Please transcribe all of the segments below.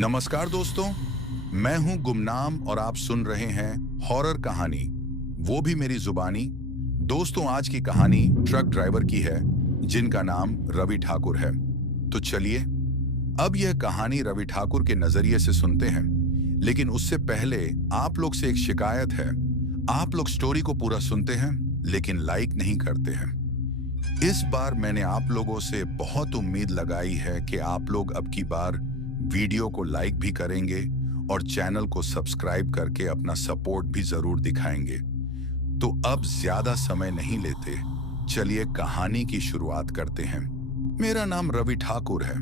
नमस्कार दोस्तों, मैं हूं गुमनाम और आप सुन रहे हैं हॉरर कहानी, वो भी मेरी जुबानी। दोस्तों, आज की कहानी ट्रक ड्राइवर की है जिनका नाम रवि ठाकुर है। तो चलिए अब यह कहानी रवि ठाकुर के नजरिए से सुनते हैं। लेकिन उससे पहले आप लोग से एक शिकायत है। आप लोग स्टोरी को पूरा सुनते हैं लेकिन लाइक नहीं करते हैं। इस बार मैंने आप लोगों से बहुत उम्मीद लगाई है कि आप लोग अब की बार वीडियो को लाइक भी करेंगे और चैनल को सब्सक्राइब करके अपना सपोर्ट भी जरूर दिखाएंगे। तो अब ज्यादा समय नहीं लेते, चलिए कहानी की शुरुआत करते हैं। मेरा नाम रवि ठाकुर है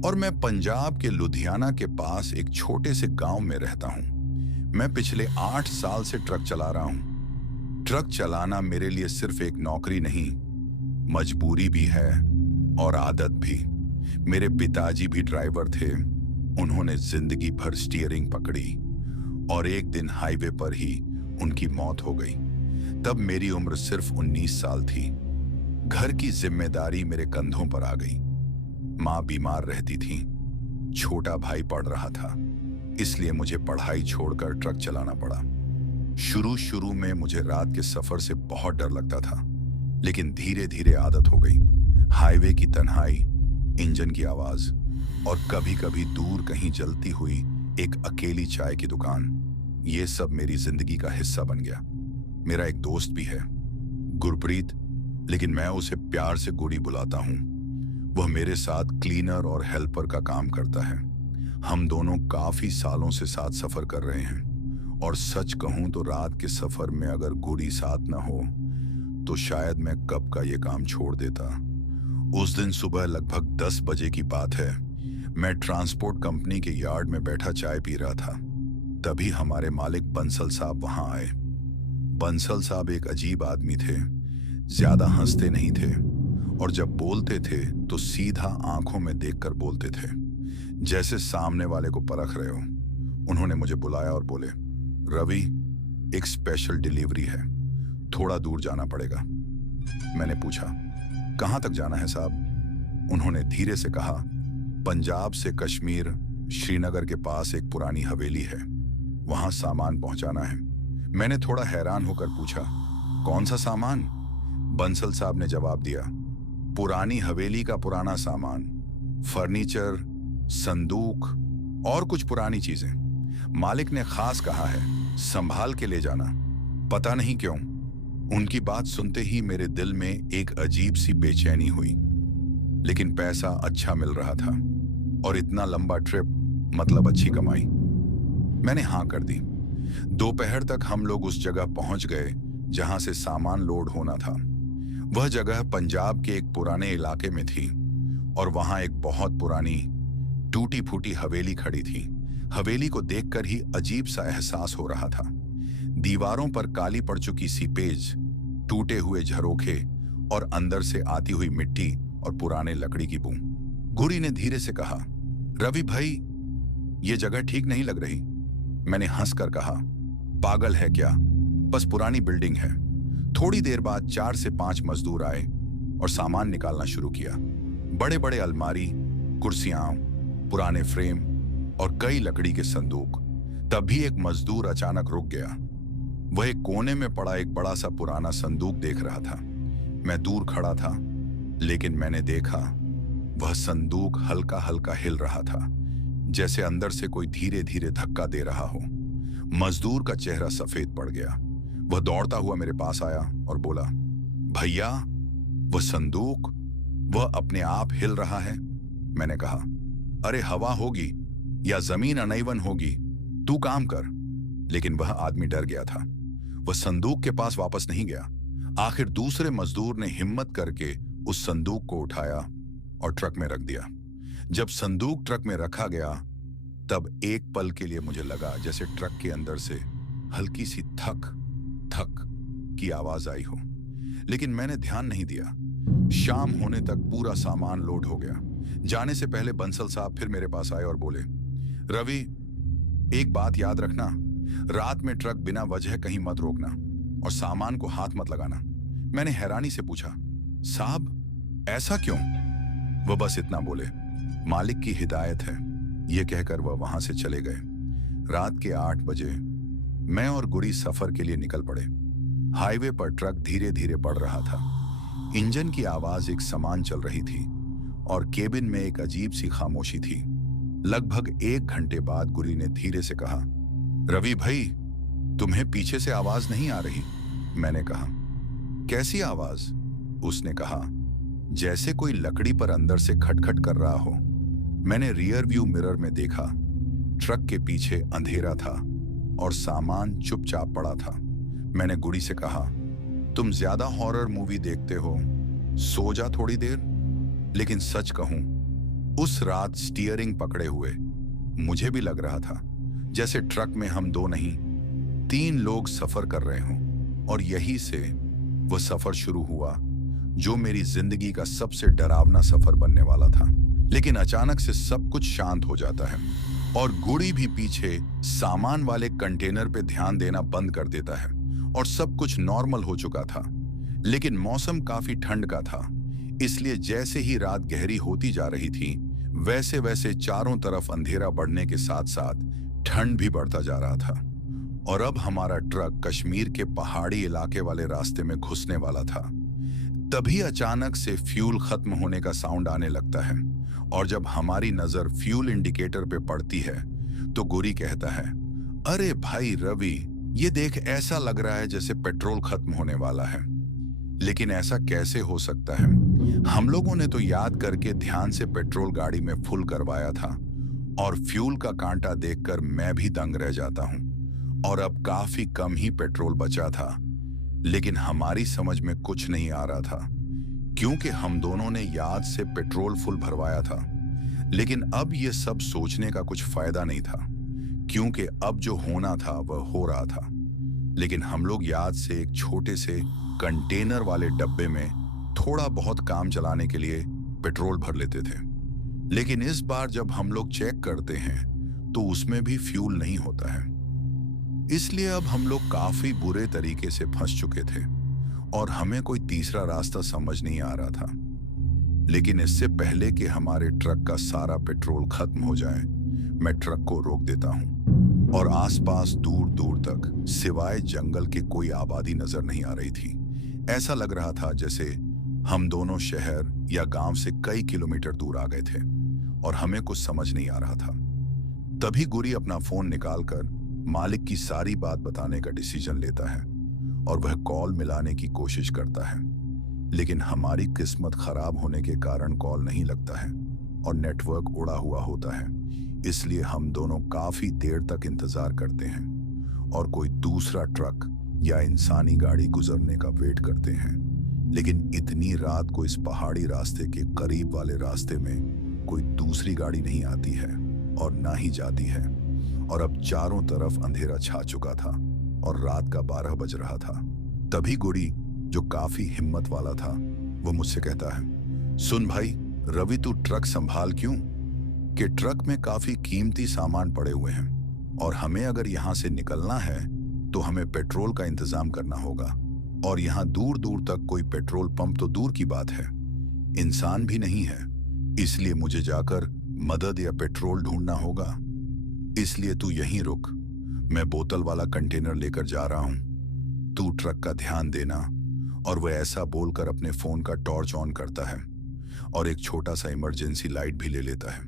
और मैं पंजाब के लुधियाना के पास एक छोटे से गांव में रहता हूं। मैं पिछले 8 साल से ट्रक चला रहा हूं। ट्रक चलाना मेरे लिए सिर्फ एक नौकरी नहीं, मजबूरी भी है और आदत भी। मेरे पिताजी भी ड्राइवर थे। उन्होंने जिंदगी भर स्टीयरिंग पकड़ी और एक दिन हाईवे पर ही उनकी मौत हो गई। तब मेरी उम्र सिर्फ 19 साल थी। घर की जिम्मेदारी मेरे कंधों पर आ गई। माँ बीमार रहती थी, छोटा भाई पढ़ रहा था, इसलिए मुझे पढ़ाई छोड़कर ट्रक चलाना पड़ा। शुरू में मुझे रात के सफर से बहुत डर लगता था, लेकिन धीरे धीरे आदत हो गई। हाईवे की तन्हाई, इंजन की आवाज और कभी कभी दूर कहीं जलती हुई एक अकेली चाय की दुकान, ये सब मेरी जिंदगी का हिस्सा बन गया। मेरा एक दोस्त भी है, गुरप्रीत, लेकिन मैं उसे प्यार से गुड़ी बुलाता हूँ। वह मेरे साथ क्लीनर और हेल्पर का काम करता है। हम दोनों काफी सालों से साथ सफर कर रहे हैं और सच कहूं तो रात के सफर में अगर गुड़ी साथ न हो तो शायद मैं कब का ये काम छोड़ देता। उस दिन सुबह लगभग 10 बजे की बात है। मैं ट्रांसपोर्ट कंपनी के यार्ड में बैठा चाय पी रहा था। तभी हमारे मालिक बंसल साहब वहां आए। बंसल साहब एक अजीब आदमी थे। ज्यादा हंसते नहीं थे और जब बोलते थे तो सीधा आंखों में देखकर बोलते थे, जैसे सामने वाले को परख रहे हो। उन्होंने मुझे बुलाया और बोले, रवि, एक स्पेशल डिलीवरी है, थोड़ा दूर जाना पड़ेगा। मैंने पूछा, कहां तक जाना है साहब? उन्होंने धीरे से कहा, पंजाब से कश्मीर श्रीनगर के पास एक पुरानी हवेली है, वहां सामान पहुंचाना है। मैंने थोड़ा हैरान होकर पूछा, कौन सा सामान? बंसल साहब ने जवाब दिया, पुरानी हवेली का पुराना सामान, फर्नीचर, संदूक और कुछ पुरानी चीजें। मालिक ने खास कहा है, संभाल के ले जाना। पता नहीं क्यों उनकी बात सुनते ही मेरे दिल में एक अजीब सी बेचैनी हुई। लेकिन पैसा अच्छा मिल रहा था और इतना लंबा ट्रिप मतलब अच्छी कमाई। मैंने हाँ कर दी। दोपहर तक हम लोग उस जगह पहुंच गए जहां से सामान लोड होना था। वह जगह पंजाब के एक पुराने इलाके में थी और वहां एक बहुत पुरानी टूटी फूटी हवेली खड़ी थी। हवेली को देखकर ही अजीब सा एहसास हो रहा था। दीवारों पर काली पड़ चुकी सीपेज, टूटे हुए झरोखे और अंदर से आती हुई मिट्टी और पुराने लकड़ी की बू। गुरी ने धीरे से कहा, रवि भाई, ये जगह ठीक नहीं लग रही। मैंने हंसकर कहा, पागल है क्या, बस पुरानी बिल्डिंग है। थोड़ी देर बाद 4 से 5 मजदूर आए और सामान निकालना शुरू किया। बड़े बड़े अलमारी, कुर्सियां, पुराने फ्रेम और कई लकड़ी के संदूक। तभी एक मजदूर अचानक रुक गया। वह एक कोने में पड़ा एक बड़ा सा पुराना संदूक देख रहा था। मैं दूर खड़ा था, लेकिन मैंने देखा वह संदूक हल्का हल्का हिल रहा था, जैसे अंदर से कोई धीरे धीरे धक्का दे रहा हो। मजदूर का चेहरा सफेद पड़ गया। वह दौड़ता हुआ मेरे पास आया और बोला, भैया, वह संदूक, वह अपने आप हिल रहा है। मैंने कहा, अरे हवा होगी या जमीन अनईवन होगी, तू काम कर। लेकिन वह आदमी डर गया था। वह संदूक के पास वापस नहीं गया। आखिर दूसरे मजदूर ने हिम्मत करके उस संदूक को उठाया और ट्रक में रख दिया। जब संदूक ट्रक में रखा गया तब एक पल के लिए मुझे लगा जैसे ट्रक के अंदर से हल्की सी थक थक की आवाज आई हो, लेकिन मैंने ध्यान नहीं दिया। शाम होने तक पूरा सामान लोड हो गया। जाने से पहले बंसल साहब फिर मेरे पास आए और बोले, रवि, एक बात याद रखना, रात में ट्रक बिना वजह कहीं मत रोकना और सामान को हाथ मत लगाना। मैंने हैरानी से पूछा, साहब ऐसा क्यों? वह बस इतना बोले, मालिक की हिदायत है, ये कहकर वह वहां से चले गए। रात के 8 बजे मैं और गुड़ी सफर के लिए निकल पड़े। हाईवे पर ट्रक धीरे धीरे बढ़ रहा था। इंजन की आवाज एक समान चल रही थी और केबिन में एक अजीब सी खामोशी थी। लगभग 1 घंटे बाद गुरी ने धीरे से कहा, रवि भाई, तुम्हें पीछे से आवाज नहीं आ रही? मैंने कहा, कैसी आवाज? उसने कहा, जैसे कोई लकड़ी पर अंदर से खटखट कर रहा हो। मैंने रियर व्यू मिरर में देखा। ट्रक के पीछे अंधेरा था और सामान चुपचाप पड़ा था। मैंने गुड़ी से कहा, तुम ज्यादा हॉरर मूवी देखते हो, सो जा थोड़ी देर। लेकिन सच कहूं, उस रात स्टीयरिंग पकड़े हुए मुझे भी लग रहा था जैसे ट्रक में हम 2 नहीं 3 लोग सफर कर रहे हों। और यही से वह सफर शुरू हुआ जो मेरी जिंदगी का सबसे डरावना सफर बनने वाला था। लेकिन अचानक से सब कुछ शांत हो जाता है और गुड़ी भी पीछे सामान वाले कंटेनर पे ध्यान देना बंद कर देता है और सब कुछ नॉर्मल हो चुका था। लेकिन मौसम काफी ठंड का था, इसलिए जैसे ही रात गहरी होती जा रही थी वैसे वैसे चारों तरफ अंधेरा बढ़ने के साथ साथ ठंड भी बढ़ता जा रहा था। और अब हमारा ट्रक कश्मीर के पहाड़ी इलाके वाले रास्ते में घुसने वाला था। तभी अचानक से फ्यूल खत्म होने का साउंड आने लगता है और जब हमारी नजर फ्यूल इंडिकेटर पे पड़ती है तो गुरी कहता है, अरे भाई रवि, ये देख, ऐसा लग रहा है जैसे पेट्रोल खत्म होने वाला है। लेकिन ऐसा कैसे हो सकता है? हम लोगों ने तो याद करके ध्यान से पेट्रोल गाड़ी में फुल करवाया था और फ्यूल का कांटा देखकर मैं भी दंग रह जाता हूं। और अब काफी कम ही पेट्रोल बचा था, लेकिन हमारी समझ में कुछ नहीं आ रहा था क्योंकि हम दोनों ने याद से पेट्रोल फुल भरवाया था। लेकिन अब ये सब सोचने का कुछ फायदा नहीं था क्योंकि अब जो होना था वह हो रहा था। लेकिन हम लोग याद से एक छोटे से कंटेनर वाले डब्बे में थोड़ा बहुत काम चलाने के लिए पेट्रोल भर लेते थे। लेकिन इस बार जब हम लोग चेक करते हैं तो उसमें भी फ्यूल नहीं होता है। इसलिए अब हम लोग काफी बुरे तरीके से फंस चुके थे और हमें कोई तीसरा रास्ता समझ नहीं आ रहा था। लेकिन इससे पहले कि हमारे ट्रक का सारा पेट्रोल खत्म हो जाए, मैं ट्रक को रोक देता हूं और आसपास दूर दूर तक सिवाय जंगल के कोई आबादी नजर नहीं आ रही थी। ऐसा लग रहा था जैसे हम दोनों शहर या गांव से कई किलोमीटर दूर आ गए थे और हमें कुछ समझ नहीं आ रहा था। तभी गुरी अपना फोन निकालकर मालिक की सारी बात बताने का डिसीजन लेता है और वह कॉल मिलाने की कोशिश करता है। लेकिन हमारी किस्मत खराब होने के कारण कॉल नहीं लगता है और नेटवर्क उड़ा हुआ होता है। इसलिए हम दोनों काफी देर तक इंतजार करते हैं और कोई दूसरा ट्रक या इंसानी गाड़ी गुजरने का वेट करते हैं। लेकिन इतनी रात को इस पहाड़ी रास्ते के करीब वाले रास्ते में कोई दूसरी गाड़ी नहीं आती है और ना ही जाती है। और अब चारों तरफ अंधेरा छा चुका था और रात का 12 बज रहा था। तभी गुड़ी, जो काफी हिम्मत वाला था, वो मुझसे कहता है, सुन भाई रवि, तू ट्रक संभाल। क्यों? कि ट्रक में काफी कीमती सामान पड़े हुए हैं और हमें अगर यहाँ से निकलना है तो हमें पेट्रोल का इंतजाम करना होगा। और यहाँ दूर दूर तक कोई पेट्रोल पंप तो दूर की बात है, इंसान भी नहीं है। इसलिए मुझे जाकर मदद या पेट्रोल ढूंढना होगा। इसलिए तू यहीं रुक, मैं बोतल वाला कंटेनर लेकर जा रहा हूं। तू ट्रक का ध्यान देना। और वह ऐसा बोलकर अपने फोन का टॉर्च ऑन करता है और एक छोटा सा इमरजेंसी लाइट भी ले लेता है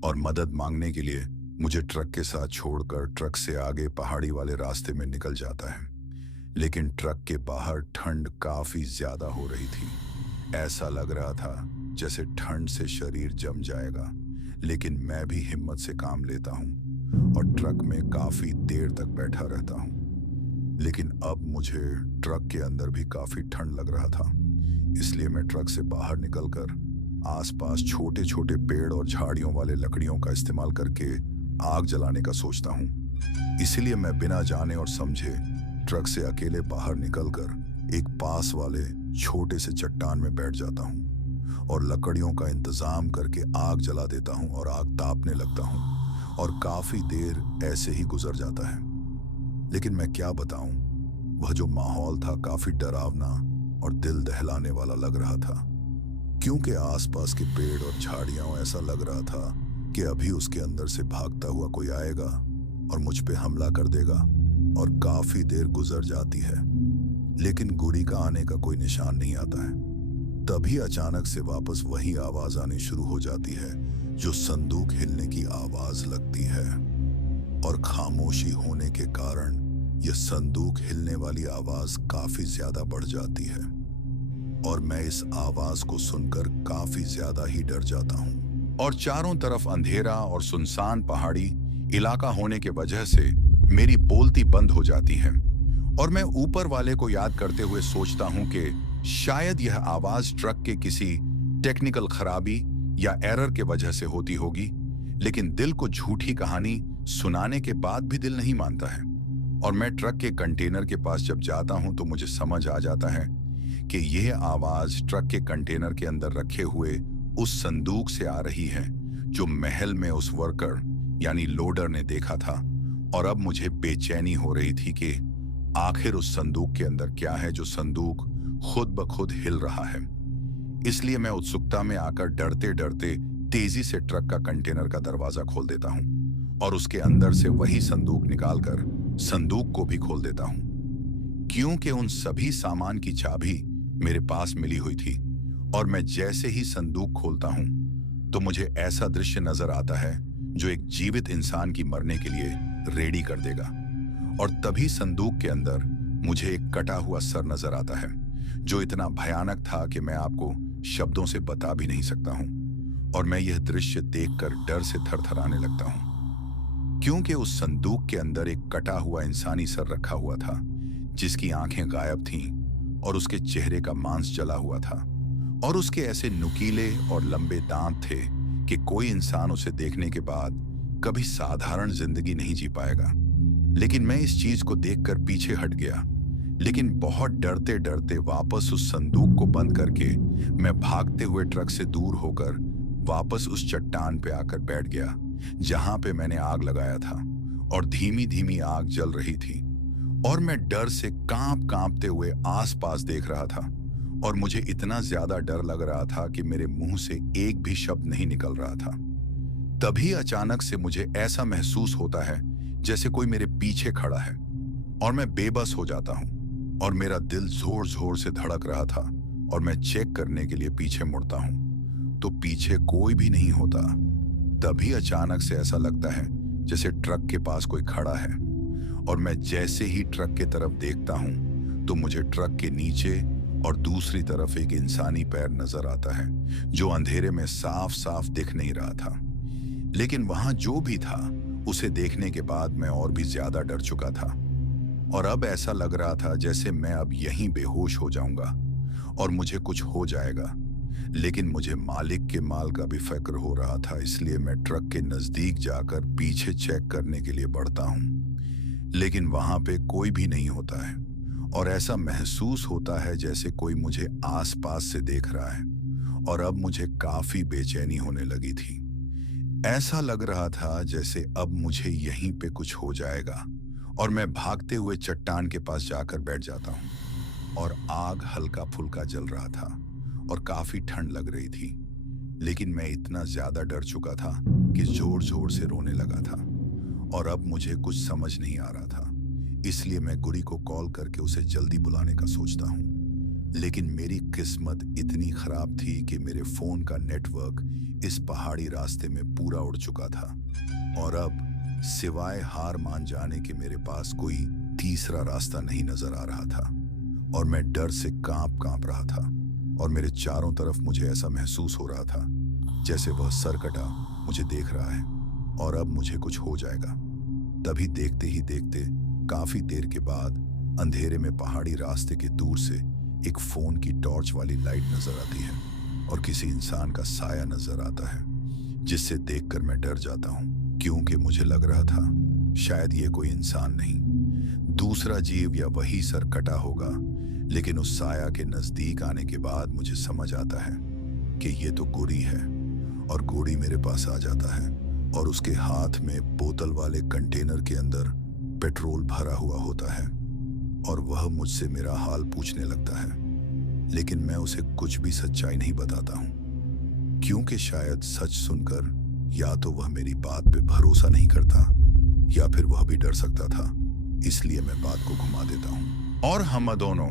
और मदद मांगने के लिए मुझे ट्रक के साथ छोड़कर ट्रक से आगे पहाड़ी वाले रास्ते में निकल जाता है। लेकिन ट्रक के बाहर ठंड काफी ज्यादा हो रही थी। ऐसा लग रहा था जैसे ठंड से शरीर जम जाएगा। लेकिन मैं भी हिम्मत से काम लेता हूँ और ट्रक में काफी देर तक बैठा रहता हूँ। लेकिन अब मुझे ट्रक के अंदर भी काफी ठंड लग रहा था। इसलिए मैं ट्रक से बाहर निकलकर आसपास छोटे छोटे पेड़ और झाड़ियों वाले लकड़ियों का इस्तेमाल करके आग जलाने का सोचता हूँ। इसलिए मैं बिना जाने और समझे ट्रक से अकेले बाहर निकलकर एक पास वाले छोटे से चट्टान में बैठ जाता हूँ और लकड़ियों का इंतजाम करके आग जला देता हूँ और आग तापने लगता हूँ और काफी देर ऐसे ही गुजर जाता है। लेकिन मैं क्या बताऊं, वह जो माहौल था काफी डरावना और दिल दहलाने वाला लग रहा था, क्योंकि आसपास के पेड़ और झाड़ियां ऐसा लग रहा था कि अभी उसके अंदर से भागता हुआ कोई आएगा और मुझ पे हमला कर देगा, और काफी देर गुजर जाती है लेकिन गुड़ी का आने का कोई निशान नहीं आता है। तभी अचानक से वापस वही आवाज आनी शुरू हो जाती है जो संदूक हिलने की आवाज लगती है, और खामोशी होने के कारण यह संदूक हिलने वाली आवाज काफी ज्यादा बढ़ जाती है, और मैं इस आवाज को सुनकर काफी ज्यादा ही डर जाता हूं। और चारों तरफ अंधेरा और सुनसान पहाड़ी इलाका होने के वजह से मेरी बोलती बंद हो जाती है, और मैं ऊपर वाले को याद करते हुए सोचता हूं कि शायद यह आवाज ट्रक के किसी टेक्निकल खराबी या एरर के वजह से होती होगी, लेकिन दिल को झूठी कहानी सुनाने के बाद भी दिल नहीं मानता है। और मैं ट्रक के कंटेनर के पास जब जाता हूं तो मुझे समझ आ जाता है कि यह आवाज ट्रक के कंटेनर के अंदर रखे हुए उस संदूक से आ रही है जो महल में उस वर्कर यानी लोडर ने देखा था, और अब मुझे बेचैनी हो रही थी कि आखिर उस संदूक के अंदर क्या है जो संदूक खुद ब खुद हिल रहा है। इसलिए मैं उत्सुकता में आकर डरते डरते तेजी से ट्रक का कंटेनर का दरवाजा खोल देता हूं और उसके अंदर से वही संदूक निकालकर संदूक को भी खोल देता हूं, क्योंकि उन सभी सामान की चाबी मेरे पास मिली हुई थी। और मैं जैसे ही संदूक खोलता हूं तो मुझे ऐसा दृश्य नजर आता है जो एक जीवित इंसान की मरने के लिए रेडी कर देगा। और तभी संदूक के अंदर मुझे एक कटा हुआ सर नजर आता है जो इतना भयानक था कि मैं आपको शब्दों से बता भी नहीं सकता हूं। और मैं यह दृश्य देखकर डर से थरथराने लगता हूं, क्योंकि उस संदूक के अंदर एक कटा हुआ इंसानी सर रखा हुआ था जिसकी आंखें गायब थीं और उसके चेहरे का मांस जला हुआ था, और उसके ऐसे नुकीले और लंबे दांत थे कि कोई इंसान उसे देखने के बाद कभी साधारण जिंदगी नहीं जी पाएगा। लेकिन मैं इस चीज को देखकर पीछे हट गया, लेकिन बहुत डरते डरते वापस उस संदूक को बंद करके मैं भागते हुए ट्रक से दूर होकर वापस उस चट्टान पे आकर बैठ गया जहां पे मैंने आग लगाया था, और धीमी धीमी आग जल रही थी, और मैं डर से कांपते हुए आसपास देख रहा था, और मुझे इतना ज्यादा डर लग रहा था कि मेरे मुंह से एक भी शब्द नहीं निकल रहा था। तभी अचानक से मुझे ऐसा महसूस होता है जैसे कोई मेरे पीछे खड़ा है, और मैं बेबस हो जाता हूं, और मेरा दिल जोर जोर से धड़क रहा था, और मैं चेक करने के लिए पीछे मुड़ता हूं तो पीछे कोई भी नहीं होता। तभी अचानक से ऐसा लगता है जैसे ट्रक के पास कोई खड़ा है, और मैं जैसे ही ट्रक के तरफ देखता हूं तो मुझे ट्रक के नीचे और दूसरी तरफ एक इंसानी पैर नजर आता है जो अंधेरे में साफ साफ दिख नहीं रहा था। लेकिन वहां जो भी था उसे देखने के बाद मैं और भी ज्यादा डर चुका था, और अब ऐसा लग रहा था जैसे मैं अब यहीं बेहोश हो जाऊंगा और मुझे कुछ हो जाएगा। लेकिन मुझे मालिक के माल का भी फिक्र हो रहा था, इसलिए मैं ट्रक के नजदीक जाकर पीछे चेक करने के लिए बढ़ता हूं, लेकिन वहां पे कोई भी नहीं होता है, और ऐसा महसूस होता है जैसे कोई मुझे आसपास से देख रहा है, और अब मुझे काफी बेचैनी होने लगी थी। ऐसा लग रहा था जैसे अब मुझे यहीं पे कुछ हो जाएगा, और मैं भागते हुए चट्टान के पास जाकर बैठ जाता हूं। और आग हल्का फुल्का जल रहा था और काफी ठंड लग रही थी, लेकिन मैं इतना ज्यादा डर चुका था कि जोर जोर से रोने लगा था, और अब मुझे कुछ समझ नहीं आ रहा था। इसलिए मैं गुड़ी को कॉल करके उसे जल्दी बुलाने का सोचता हूँ, लेकिन मेरी किस्मत इतनी खराब थी कि मेरे फोन का नेटवर्क इस पहाड़ी रास्ते में पूरा उड़ चुका था, और अब सिवाय हार मान जाने के मेरे पास कोई तीसरा रास्ता नहीं नजर आ रहा था। और मैं डर से कांप रहा था, और मेरे चारों तरफ मुझे ऐसा महसूस हो रहा था जैसे वह सरकटा मुझे देख रहा है और अब मुझे कुछ हो जाएगा। तभी देखते ही देखते काफी देर के बाद अंधेरे में पहाड़ी रास्ते के दूर से एक फोन की टॉर्च वाली लाइट नजर आती है, और किसी इंसान का साया नजर आता है, जिससे देखकर मैं डर जाता हूँ, क्योंकि मुझे लग रहा था शायद ये कोई इंसान नहीं, दूसरा जीव या वही सरकटा होगा। लेकिन उस साया के नजदीक आने के बाद मुझे समझ आता है कि ये तो गुड़ी है, और गुड़ी मेरे पास आ जाता है, और उसके हाथ में बोतल वाले कंटेनर के अंदर पेट्रोल भरा हुआ होता है, और वह मुझसे मेरा हाल पूछने लगता है। लेकिन मैं उसे कुछ भी सच्चाई नहीं बताता हूं, क्योंकि शायद सच सुनकर या तो वह मेरी बात पे भरोसा नहीं करता या फिर वह भी डर सकता था, इसलिए मैं बात को घुमा देता हूँ और हम दोनों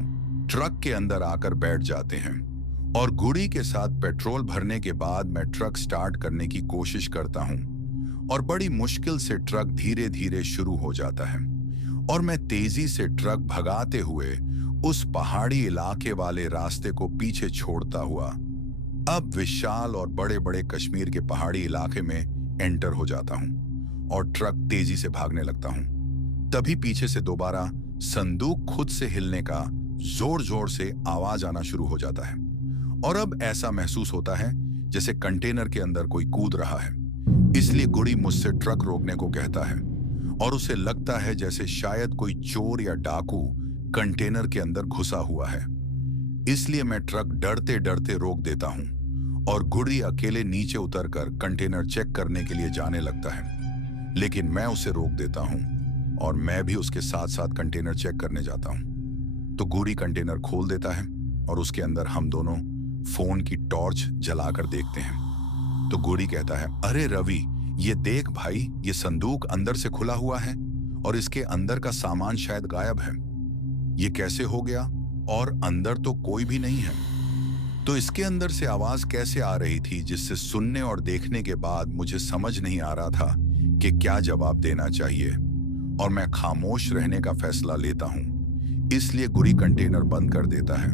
ट्रक के अंदर आकर बैठ जाते हैं और गुड़ी के साथ पेट्रोल भरने के बाद मैं ट्रक स्टार्ट करने की कोशिश करता हूँ और बड़ी मुश्किल से ट्रक धीरे धीरे शुरू हो जाता है और मैं तेजी से ट्रक भगाते हुए उस पहाड़ी इलाके वाले रास्ते को पीछे छोड़ता हुआ अब विशाल और बड़े बड़े कश्मीर के पहाड़ी इलाके में एंटर हो जाता हूं और ट्रक तेजी से भागने लगता हूं। तभी पीछे से दोबारा संदूक खुद से हिलने का जोर जोर से आवाज आना शुरू हो जाता है और अब ऐसा महसूस होता है जैसे कंटेनर के अंदर कोई कूद रहा है। इसलिए गुड़ी मुझसे ट्रक रोकने को कहता है और उसे लगता है जैसे शायद कोई चोर या डाकू कंटेनर के अंदर घुसा हुआ है। इसलिए मैं ट्रक डरते डरते रोक देता हूं और गुड़ी अकेले नीचे उतरकर कंटेनर चेक करने के लिए जाने लगता है, लेकिन मैं उसे रोक देता हूं और मैं भी उसके साथ साथ कंटेनर चेक करने जाता हूं। तो गुड़ी कंटेनर खोल देता है और उसके अंदर हम दोनों फोन की टॉर्च जलाकर देखते हैं। तो गुड़ी कहता है, अरे रवि, ये देख भाई, ये संदूक अंदर से खुला हुआ है और इसके अंदर का सामान शायद गायब है। ये कैसे हो गया? और अंदर तो कोई भी नहीं है। तो इसके अंदर से आवाज कैसे आ रही थी, जिससे सुनने और देखने के बाद मुझे समझ नहीं आ रहा था कि क्या जवाब देना चाहिए और मैं खामोश रहने का फैसला लेता हूं। इसलिए गुड़ी कंटेनर बंद कर देता है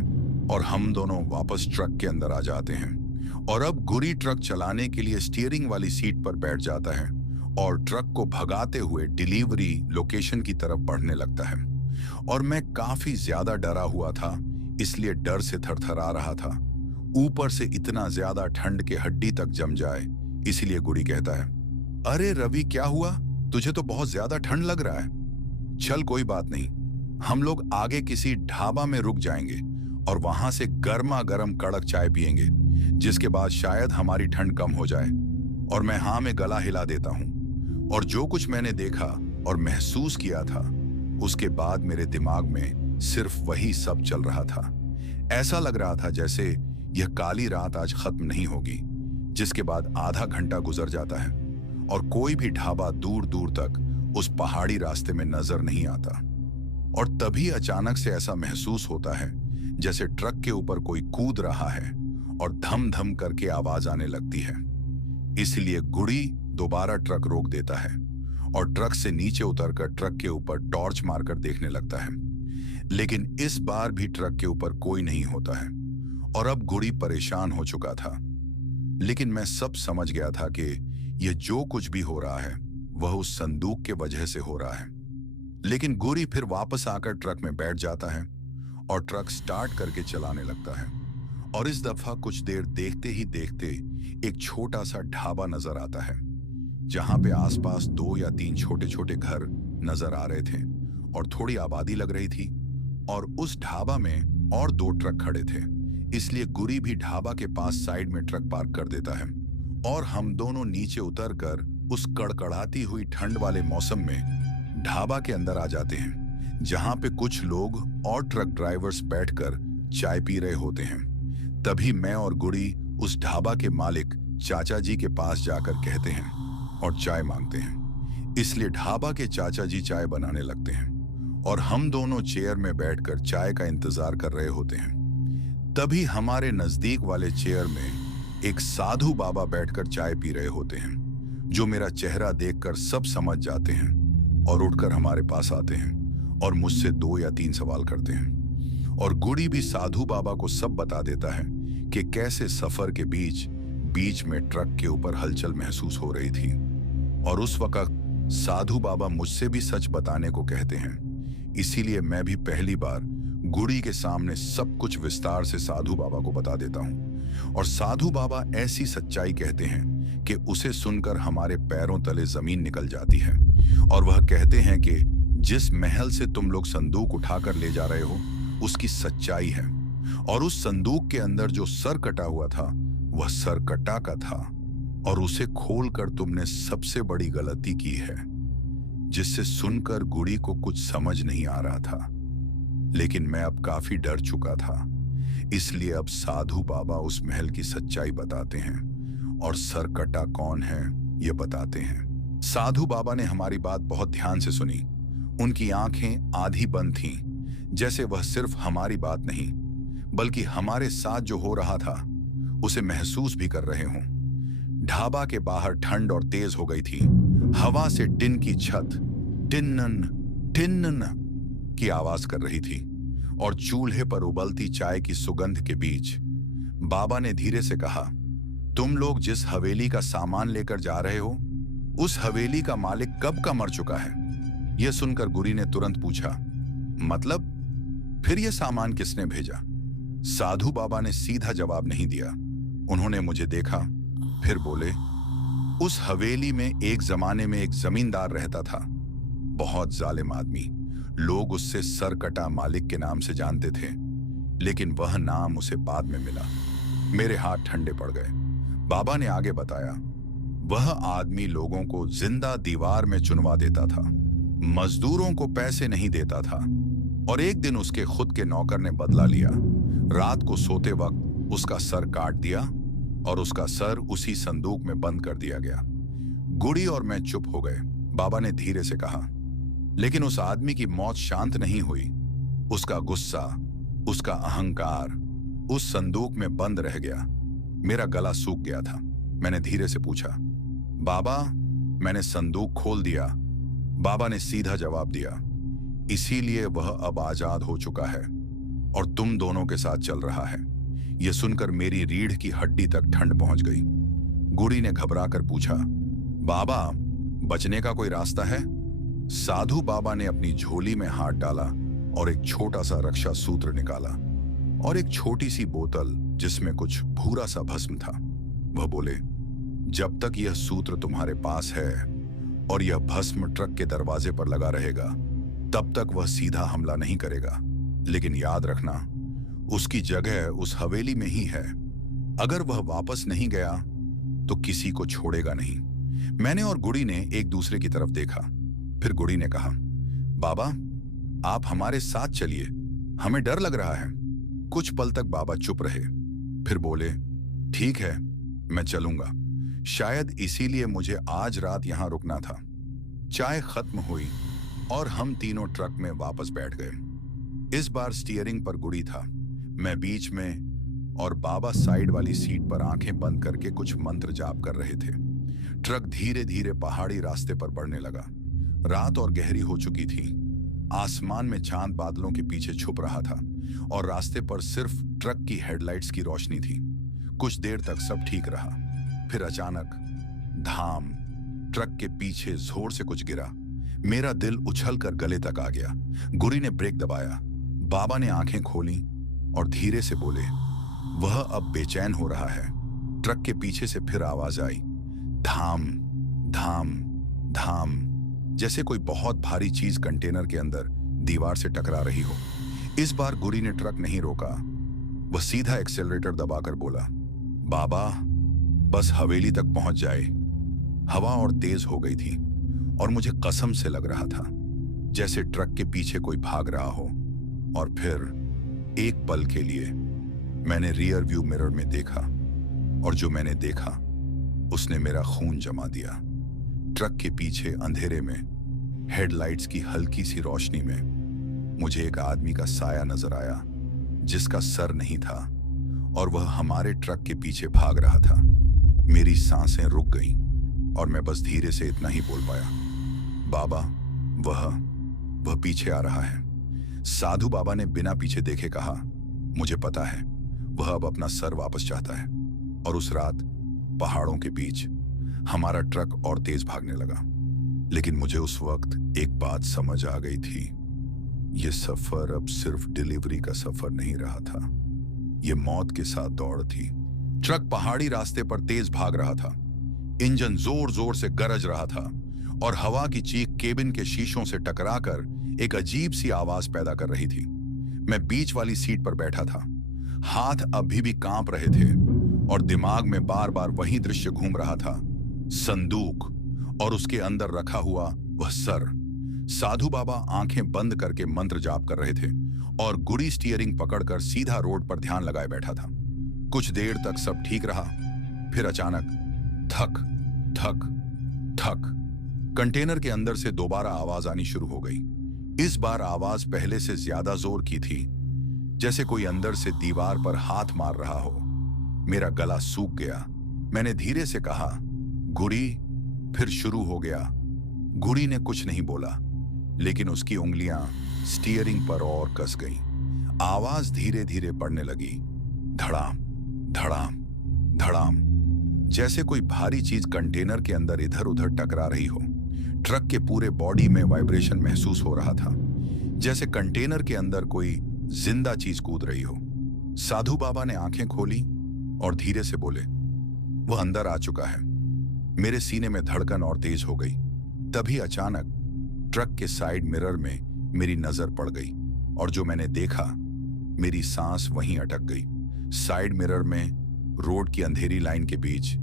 और हम दोनों वापस ट्रक के अंदर आ जाते हैं और अब गुड़ी ट्रक चलाने के लिए स्टीयरिंग वाली सीट पर बैठ जाता है और ट्रक को भगाते हुए डिलीवरी लोकेशन की तरफ बढ़ने लगता है और मैं काफी ज्यादा डरा हुआ था, इसलिए डर से थरथरा रहा था। ऊपर से इतना ज्यादा ठंड के हड्डी तक जम जाए, इसलिए गुड़ी कहता है, अरे रवि, क्या हुआ? तुझे तो बहुत ज्यादा ठंड लग रहा है। चल कोई बात नहीं, हम लोग आगे किसी ढाबा में रुक जाएंगे और वहां से गर्मा गर्म कड़क चाय पियेंगे, जिसके बाद शायद हमारी ठंड कम हो जाए। और मैं हाँ में गला हिला देता हूं और जो कुछ मैंने देखा और महसूस किया था उसके बाद मेरे दिमाग में सिर्फ वही सब चल रहा था। ऐसा लग रहा था जैसे यह काली रात आज खत्म नहीं होगी, जिसके बाद आधा घंटा गुजर जाता है और कोई भी ढाबा दूर दूर तक उस पहाड़ी रास्ते में नजर नहीं आता। और तभी अचानक से ऐसा महसूस होता है जैसे ट्रक के ऊपर कोई कूद रहा है और धम धम करके आवाज आने लगती है। इसलिए गुड़ी दोबारा ट्रक रोक देता है और ट्रक से नीचे उतरकर ट्रक के ऊपर टॉर्च मारकर देखने लगता है, लेकिन इस बार भी ट्रक के ऊपर कोई नहीं होता है और अब गुड़ी परेशान हो चुका था। लेकिन मैं सब समझ गया था कि यह जो कुछ भी हो रहा है वह उस संदूक के वजह से हो रहा है। लेकिन गुड़ी फिर वापस आकर ट्रक में बैठ जाता है और ट्रक स्टार्ट करके चलाने लगता है और इस दफा कुछ देर देखते ही देखते एक छोटा सा ढाबा नजर आता है, जहां पे आसपास 2 या 3 छोटे छोटे घर नजर आ रहे थे और थोड़ी आबादी लग रही थी और उस ढाबा में और 2 ट्रक खड़े थे। इसलिए गुड़ी भी ढाबा के पास साइड में ट्रक पार्क कर देता है और हम दोनों नीचे उतरकर उस कड़कड़ाती हुई ठंड वाले मौसम में ढाबा के अंदर आ जाते हैं, जहां पे कुछ लोग और ट्रक ड्राइवर्स बैठकर चाय पी रहे होते हैं। तभी मैं और गुड़ी उस ढाबा के मालिक चाचा जी के पास जाकर कहते हैं और चाय मांगते हैं। इसलिए ढाबा के चाचा जी चाय बनाने लगते हैं और हम दोनों चेयर में बैठकर चाय का इंतजार कर रहे होते हैं। तभी हमारे नजदीक वाले चेयर में एक साधु बाबा बैठकर चाय पी रहे होते हैं, जो मेरा चेहरा देखकर सब समझ जाते हैं और उठकर हमारे पास आते हैं और मुझसे 2 या 3 सवाल करते हैं। और गुड़ी भी साधु बाबा को सब बता देता है कि कैसे सफर के बीच में ट्रक के ऊपर हलचल महसूस हो रही थी और उस वक्त साधु बाबा मुझसे भी सच बताने को कहते हैं। इसीलिए मैं भी पहली बार गुड़ी के सामने सब कुछ विस्तार से साधु बाबा को बता देता हूँ और साधु बाबा ऐसी सच्चाई कहते हैं कि उसे सुनकर हमारे पैरों तले जमीन निकल जाती है और वह कहते हैं कि जिस महल से तुम लोग संदूक उठाकर ले जा रहे हो उसकी सच्चाई है और उस संदूक के अंदर जो सर कटा हुआ था वह सर कटा का था और उसे खोलकर तुमने सबसे बड़ी गलती की है, जिससे सुनकर गुड़ी को कुछ समझ नहीं आ रहा था। लेकिन मैं अब काफी डर चुका था, इसलिए अब साधु बाबा उस महल की सच्चाई बताते हैं और सर कटा कौन है ये बताते हैं। साधु बाबा ने हमारी बात बहुत ध्यान से सुनी। उनकी आंखें आधी बंद थीं, जैसे वह सिर्फ हमारी बात नहीं बल्कि हमारे साथ जो हो रहा था उसे महसूस भी कर रहे हों। ढाबा के बाहर ठंड और तेज हो गई थी। हवा से टिन की छत टिन्नन टिन्नन की आवाज कर रही थी और चूल्हे पर उबलती चाय की सुगंध के बीच बाबा ने धीरे से कहा, तुम लोग जिस हवेली का सामान लेकर जा रहे हो उस हवेली का मालिक कब का मर चुका है। यह सुनकर गुरी ने तुरंत पूछा, मतलब फिर यह सामान किसने भेजा? साधु बाबा ने सीधा जवाब नहीं दिया। उन्होंने मुझे देखा, फिर बोले, उस हवेली में एक जमाने में एक जमींदार रहता था, बहुत जालिम आदमी। लोग उससे सरकटा मालिक के नाम से जानते थे, लेकिन वह नाम उसे बाद में मिला। मेरे हाथ ठंडे पड़ गए। बाबा ने आगे बताया, वह आदमी लोगों को जिंदा दीवार में चुनवा देता था, मजदूरों को पैसे नहीं देता था, और एक दिन उसके खुद के नौकर ने बदला लिया। रात को सोते वक्त उसका सर काट दिया और उसका सर उसी संदूक में बंद कर दिया गया। गुड़ी और मैं चुप हो गए। बाबा ने धीरे से कहा, लेकिन उस आदमी की मौत शांत नहीं हुई। उसका गुस्सा, उसका अहंकार उस संदूक में बंद रह गया। मेरा गला सूख गया था। मैंने धीरे से पूछा, बाबा, मैंने संदूक खोल दिया। बाबा ने सीधा जवाब दिया, इसीलिए वह अब आजाद हो चुका है और तुम दोनों के साथ चल रहा है। यह सुनकर मेरी रीढ़ की हड्डी तक ठंड पहुंच गई। गुड़ी ने घबराकर पूछा, बाबा, बचने का कोई रास्ता है? साधु बाबा ने अपनी झोली में हाथ डाला और एक छोटा सा रक्षा सूत्र निकाला और एक छोटी सी बोतल जिसमें कुछ भूरा सा भस्म था। वह बोले, जब तक यह सूत्र तुम्हारे पास है और यह भस्म ट्रक के दरवाजे पर लगा रहेगा, तब तक वह सीधा हमला नहीं करेगा। लेकिन याद रखना, उसकी जगह उस हवेली में ही है। अगर वह वापस नहीं गया तो किसी को छोड़ेगा नहीं। मैंने और गुड़ी ने एक दूसरे की तरफ देखा। फिर गुड़ी ने कहा, बाबा, आप हमारे साथ चलिए, हमें डर लग रहा है। कुछ पल तक बाबा चुप रहे, फिर बोले, ठीक है, मैं चलूंगा। शायद इसीलिए मुझे आज रात यहां रुकना था। चाय खत्म हुई और हम तीनों ट्रक में वापस बैठ गए। इस बार स्टीयरिंग पर गुड़ी था, मैं बीच में, और बाबा साइड वाली सीट पर आंखें बंद करके कुछ मंत्र जाप कर रहे थे। ट्रक धीरे धीरे पहाड़ी रास्ते पर बढ़ने लगा। रात और गहरी हो चुकी थी। आसमान में चांद बादलों के पीछे छुप रहा था और रास्ते पर सिर्फ ट्रक की हेडलाइट्स की रोशनी थी। कुछ देर तक सब ठीक रहा, फिर अचानक धाम, ट्रक के पीछे जोर से कुछ गिरा। मेरा दिल उछलकर गले तक आ गया। गुरी ने ब्रेक दबाया। बाबा ने आंखें खोली और धीरे से बोले, वह अब बेचैन हो रहा है। ट्रक के पीछे से फिर आवाज आई, धाम धाम धाम, जैसे कोई बहुत भारी चीज कंटेनर के अंदर दीवार से टकरा रही हो। इस बार गुरी ने ट्रक नहीं रोका, वह सीधा एक्सेलरेटर दबाकर बोला, बाबा, बस हवेली तक पहुंच जाए। हवा और तेज हो गई थी और मुझे कसम से लग रहा था जैसे ट्रक के पीछे कोई भाग रहा हो। और फिर एक पल के लिए मैंने रियर व्यू मिरर में देखा, और जो मैंने देखा उसने मेरा खून जमा दिया। ट्रक के पीछे अंधेरे में हेडलाइट्स की हल्की सी रोशनी में मुझे एक आदमी का साया नजर आया जिसका सर नहीं था और वह हमारे ट्रक के पीछे भाग रहा था। मेरी सांसें रुक गईं और मैं बस धीरे से इतना ही बोल पाया, बाबा, वह पीछे आ रहा है। साधु बाबा ने बिना पीछे देखे कहा, मुझे पता है, वह अब अपना सर वापस चाहता है। और उस रात पहाड़ों के बीच हमारा ट्रक और तेज भागने लगा। लेकिन मुझे उस वक्त एक बात समझ आ गई थी, यह सफर अब सिर्फ डिलीवरी का सफर नहीं रहा था, यह मौत के साथ दौड़ थी। ट्रक पहाड़ी रास्ते पर तेज भाग रहा था, इंजन जोर जोर से गरज रहा था और हवा की चीख केबिन के शीशों से टकराकर एक अजीब सी आवाज पैदा कर रही थी। मैं बीच वाली सीट पर बैठा था, हाथ अभी भी कांप रहे थे और दिमाग में बार बार वही दृश्य घूम रहा था, संदूक और उसके अंदर रखा हुआ वह सर। साधु बाबा आंखें बंद करके मंत्र जाप कर रहे थे और गुड़ी स्टीयरिंग पकड़कर सीधा रोड पर ध्यान लगाए बैठा था। कुछ देर तक सब ठीक रहा, फिर अचानक धक धक ठक। कंटेनर के अंदर से दोबारा आवाज आनी शुरू हो गई। इस बार आवाज पहले से ज्यादा जोर की थी, जैसे कोई अंदर से दीवार पर हाथ मार रहा हो। मेरा गला सूख गया। मैंने धीरे से कहा, गुरी। फिर शुरू हो गया। गुरी ने कुछ नहीं बोला, लेकिन उसकी उंगलियां स्टीयरिंग पर और कस गईं। आवाज धीरे धीरे बढ़ने लगी। धड़ाम, धड़ाम, धड़ाम, जैसे कोई भारी चीज कंटेनर के अंदर इधर उधर टकरा रही हो। ट्रक के पूरे बॉडी में वाइब्रेशन महसूस हो रहा था, जैसे कंटेनर के अंदर कोई जिंदा चीज कूद रही हो। साधु बाबा ने आंखें खोली और धीरे से बोले, वह अंदर आ चुका है। मेरे सीने में धड़कन और तेज हो गई। तभी अचानक ट्रक के साइड मिरर में मेरी नजर पड़ गई, और जो मैंने देखा, मेरी सांस वहीं अटक गई। साइड मिरर में रोड की अंधेरी लाइन के बीच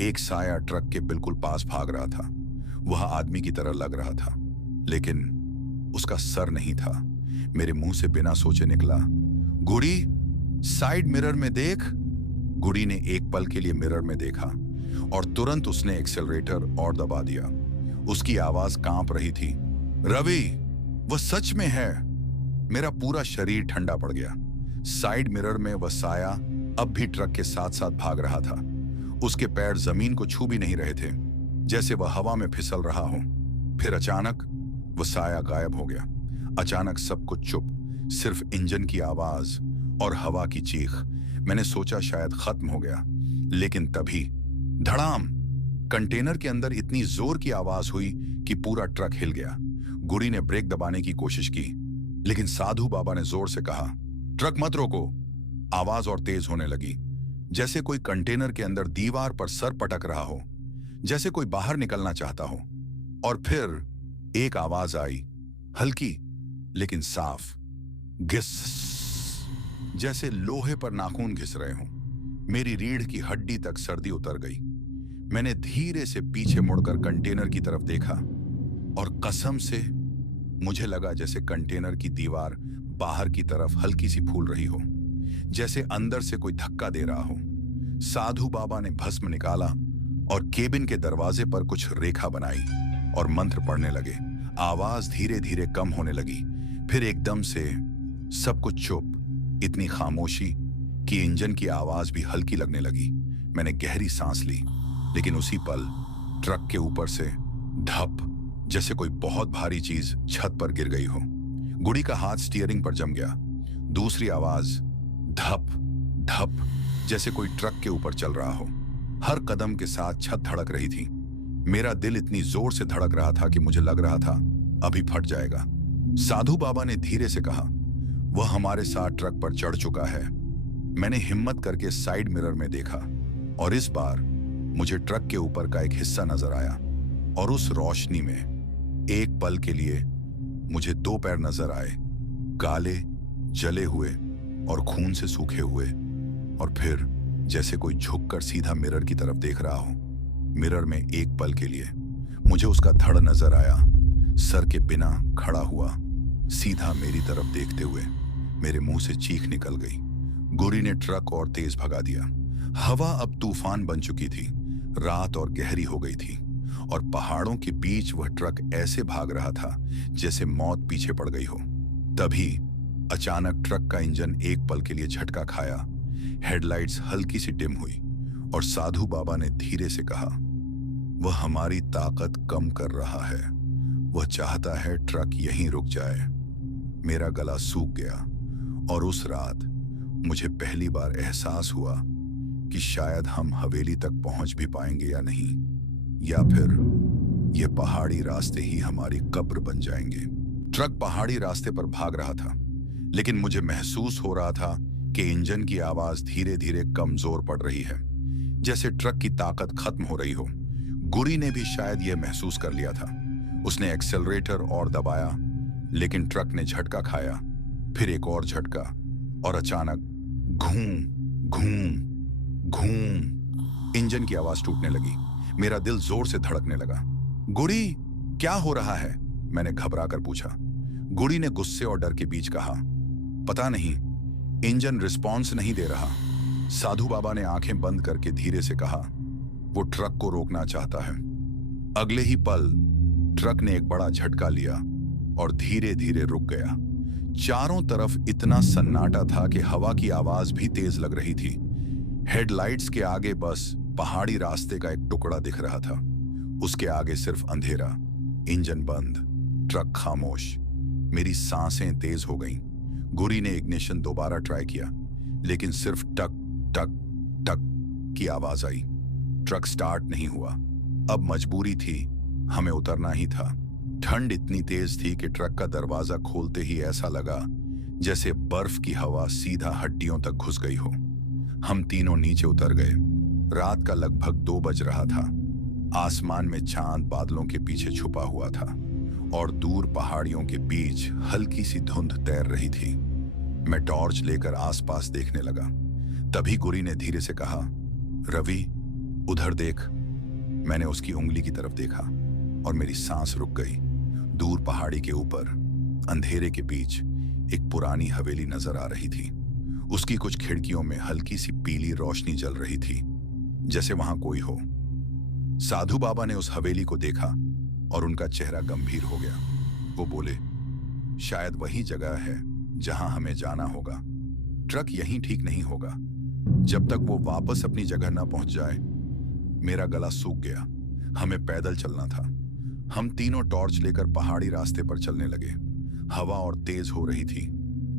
एक साया ट्रक के बिल्कुल पास भाग रहा था। वह आदमी की तरह लग रहा था, लेकिन उसका सर नहीं था। मेरे मुंह से बिना सोचे निकला, गुड़ी, साइड मिरर में देख। गुड़ी ने एक पल के लिए मिरर में देखा और तुरंत उसने एक्सेलरेटर और दबा दिया। उसकी आवाज कांप रही थी, रवि, वह सच में है। मेरा पूरा शरीर ठंडा पड़ गया। साइड मिरर में वह साया अब भी ट्रक के साथ साथ भाग रहा था। उसके पैर जमीन को छू भी नहीं रहे थे, जैसे वह हवा में फिसल रहा हो। फिर अचानक वह साया गायब हो गया। अचानक सब कुछ चुप, सिर्फ इंजन की आवाज और हवा की चीख। मैंने सोचा शायद खत्म हो गया, लेकिन तभी धड़ाम, कंटेनर के अंदर इतनी जोर की आवाज हुई कि पूरा ट्रक हिल गया। गुड़ी ने ब्रेक दबाने की कोशिश की, लेकिन साधु बाबा ने जोर से कहा, ट्रक मत रोको। आवाज और तेज होने लगी, जैसे कोई कंटेनर के अंदर दीवार पर सर पटक रहा हो, जैसे कोई बाहर निकलना चाहता हो। और फिर एक आवाज आई, हल्की लेकिन साफ, घिस, जैसे लोहे पर नाखून घिस रहे हों। मेरी रीढ़ की हड्डी तक सर्दी उतर गई। मैंने धीरे से पीछे मुड़कर कंटेनर की तरफ देखा, और कसम से मुझे लगा जैसे कंटेनर की दीवार बाहर की तरफ हल्की सी फूल रही हो, जैसे अंदर से कोई धक्का दे रहा हो। साधु बाबा ने भस्म निकाला और केबिन के दरवाजे पर कुछ रेखा बनाई और मंत्र पढ़ने लगे। आवाज धीरे धीरे कम होने लगी। फिर एकदम से सब कुछ चुप, इतनी खामोशी कि इंजन की आवाज भी हल्की लगने लगी। मैंने गहरी सांस ली, लेकिन उसी पल ट्रक के ऊपर से धप, जैसे कोई बहुत भारी चीज छत पर गिर गई हो। गुड़ी का हाथ स्टीयरिंग पर जम गया। दूसरी आवाज, धप धप, जैसे कोई ट्रक के ऊपर चल रहा हो। हर कदम के साथ छत धड़क रही थी। मेरा दिल इतनी जोर से धड़क रहा था कि मुझे लग रहा था अभी फट जाएगा। साधु बाबा ने धीरे से कहा, वह हमारे साथ ट्रक पर चढ़ चुका है। मैंने हिम्मत करके साइड मिरर में देखा, और इस बार मुझे ट्रक के ऊपर का एक हिस्सा नजर आया, और उस रोशनी में एक पल के लिए मुझे दो पैर नजर आए, काले, जले हुए और खून से सूखे हुए। और फिर जैसे कोई झुककर सीधा मिरर की तरफ देख रहा हो। मिरर में एक पल के लिए मुझे उसका धड़ नजर आया, सर के बिना खड़ा हुआ, सीधा मेरी तरफ देखते हुए। मेरे मुंह से चीख निकल गई। गुरी ने ट्रक और तेज भगा दिया। हवा अब तूफान बन चुकी थी। रात और गहरी हो गई थी, और पहाड़ों के बीच वह ट्रक ऐसे भाग रहा था जैसे मौत पीछे पड़ गई हो। तभी अचानक ट्रक का इंजन एक पल के लिए झटका खाया। हेडलाइट्स हल्की सी डिम हुई, और साधु बाबा ने धीरे से कहा, वह हमारी ताकत कम कर रहा है। वह चाहता है ट्रक यहीं रुक जाए। मेरा गला सूख गया, और उस रात मुझे पहली बार एहसास हुआ कि शायद हम हवेली तक पहुंच भी पाएंगे या नहीं, या फिर ये पहाड़ी रास्ते ही हमारी कब्र बन जाएंगे। ट्रक पहाड़ी रास्ते पर भाग रहा था, लेकिन मुझे महसूस हो रहा था कि इंजन की आवाज धीरे धीरे कमजोर पड़ रही है, जैसे ट्रक की ताकत खत्म हो रही हो। गुरी ने भी शायद यह महसूस कर लिया था। उसने एक्सेलरेटर और दबाया, लेकिन ट्रक ने झटका खाया, फिर एक और झटका, और अचानक घूम घूम घूम, इंजन की आवाज टूटने लगी। मेरा दिल जोर से धड़कने लगा। गुड़ी, क्या हो रहा है? मैंने घबराकर पूछा। गुड़ी ने गुस्से और डर के बीच कहा, पता नहीं, इंजन रिस्पॉन्स नहीं दे रहा। साधु बाबा ने आंखें बंद करके धीरे से कहा, वो ट्रक को रोकना चाहता है। अगले ही पल ट्रक ने एक बड़ा झटका लिया और धीरे धीरे रुक गया। चारों तरफ इतना सन्नाटा था कि हवा की आवाज भी तेज लग रही थी। हेडलाइट्स के आगे बस पहाड़ी रास्ते का एक टुकड़ा दिख रहा था। उसके आगे सिर्फ अंधेरा, इंजन बंद, ट्रक खामोश। मेरी सांसें तेज हो गईं। गुरी ने इग्निशन दोबारा ट्राई किया, लेकिन सिर्फ टक टक टक की आवाज आई। ट्रक स्टार्ट नहीं हुआ। अब मजबूरी थी, हमें उतरना ही था। ठंड इतनी तेज थी कि ट्रक का दरवाजा खोलते ही ऐसा लगा जैसे बर्फ की हवा सीधा हड्डियों तक घुस गई हो। हम तीनों नीचे उतर गए। रात का लगभग 2 बज रहा था। आसमान में चांद बादलों के पीछे छुपा हुआ था और दूर पहाड़ियों के बीच हल्की सी धुंध तैर रही थी। मैं टॉर्च लेकर आसपास देखने लगा। तभी गुरी ने धीरे से कहा, रवि, उधर देख। मैंने उसकी उंगली की तरफ देखा और मेरी सांस रुक गई। दूर पहाड़ी के ऊपर अंधेरे के बीच एक पुरानी हवेली नजर आ रही थी। उसकी कुछ खिड़कियों में हल्की सी पीली रोशनी जल रही थी, जैसे वहां कोई हो। साधु बाबा ने उस हवेली को देखा और उनका चेहरा गंभीर हो गया। वो बोले, शायद वही जगह है जहां हमें जाना होगा। ट्रक यहीं ठीक नहीं होगा। जब तक वो वापस अपनी जगह ना पहुंच जाए। मेरा गला सूख गया। हमें पैदल चलना था। हम तीनों टॉर्च लेकर पहाड़ी रास्ते पर चलने लगे। हवा और तेज हो रही थी।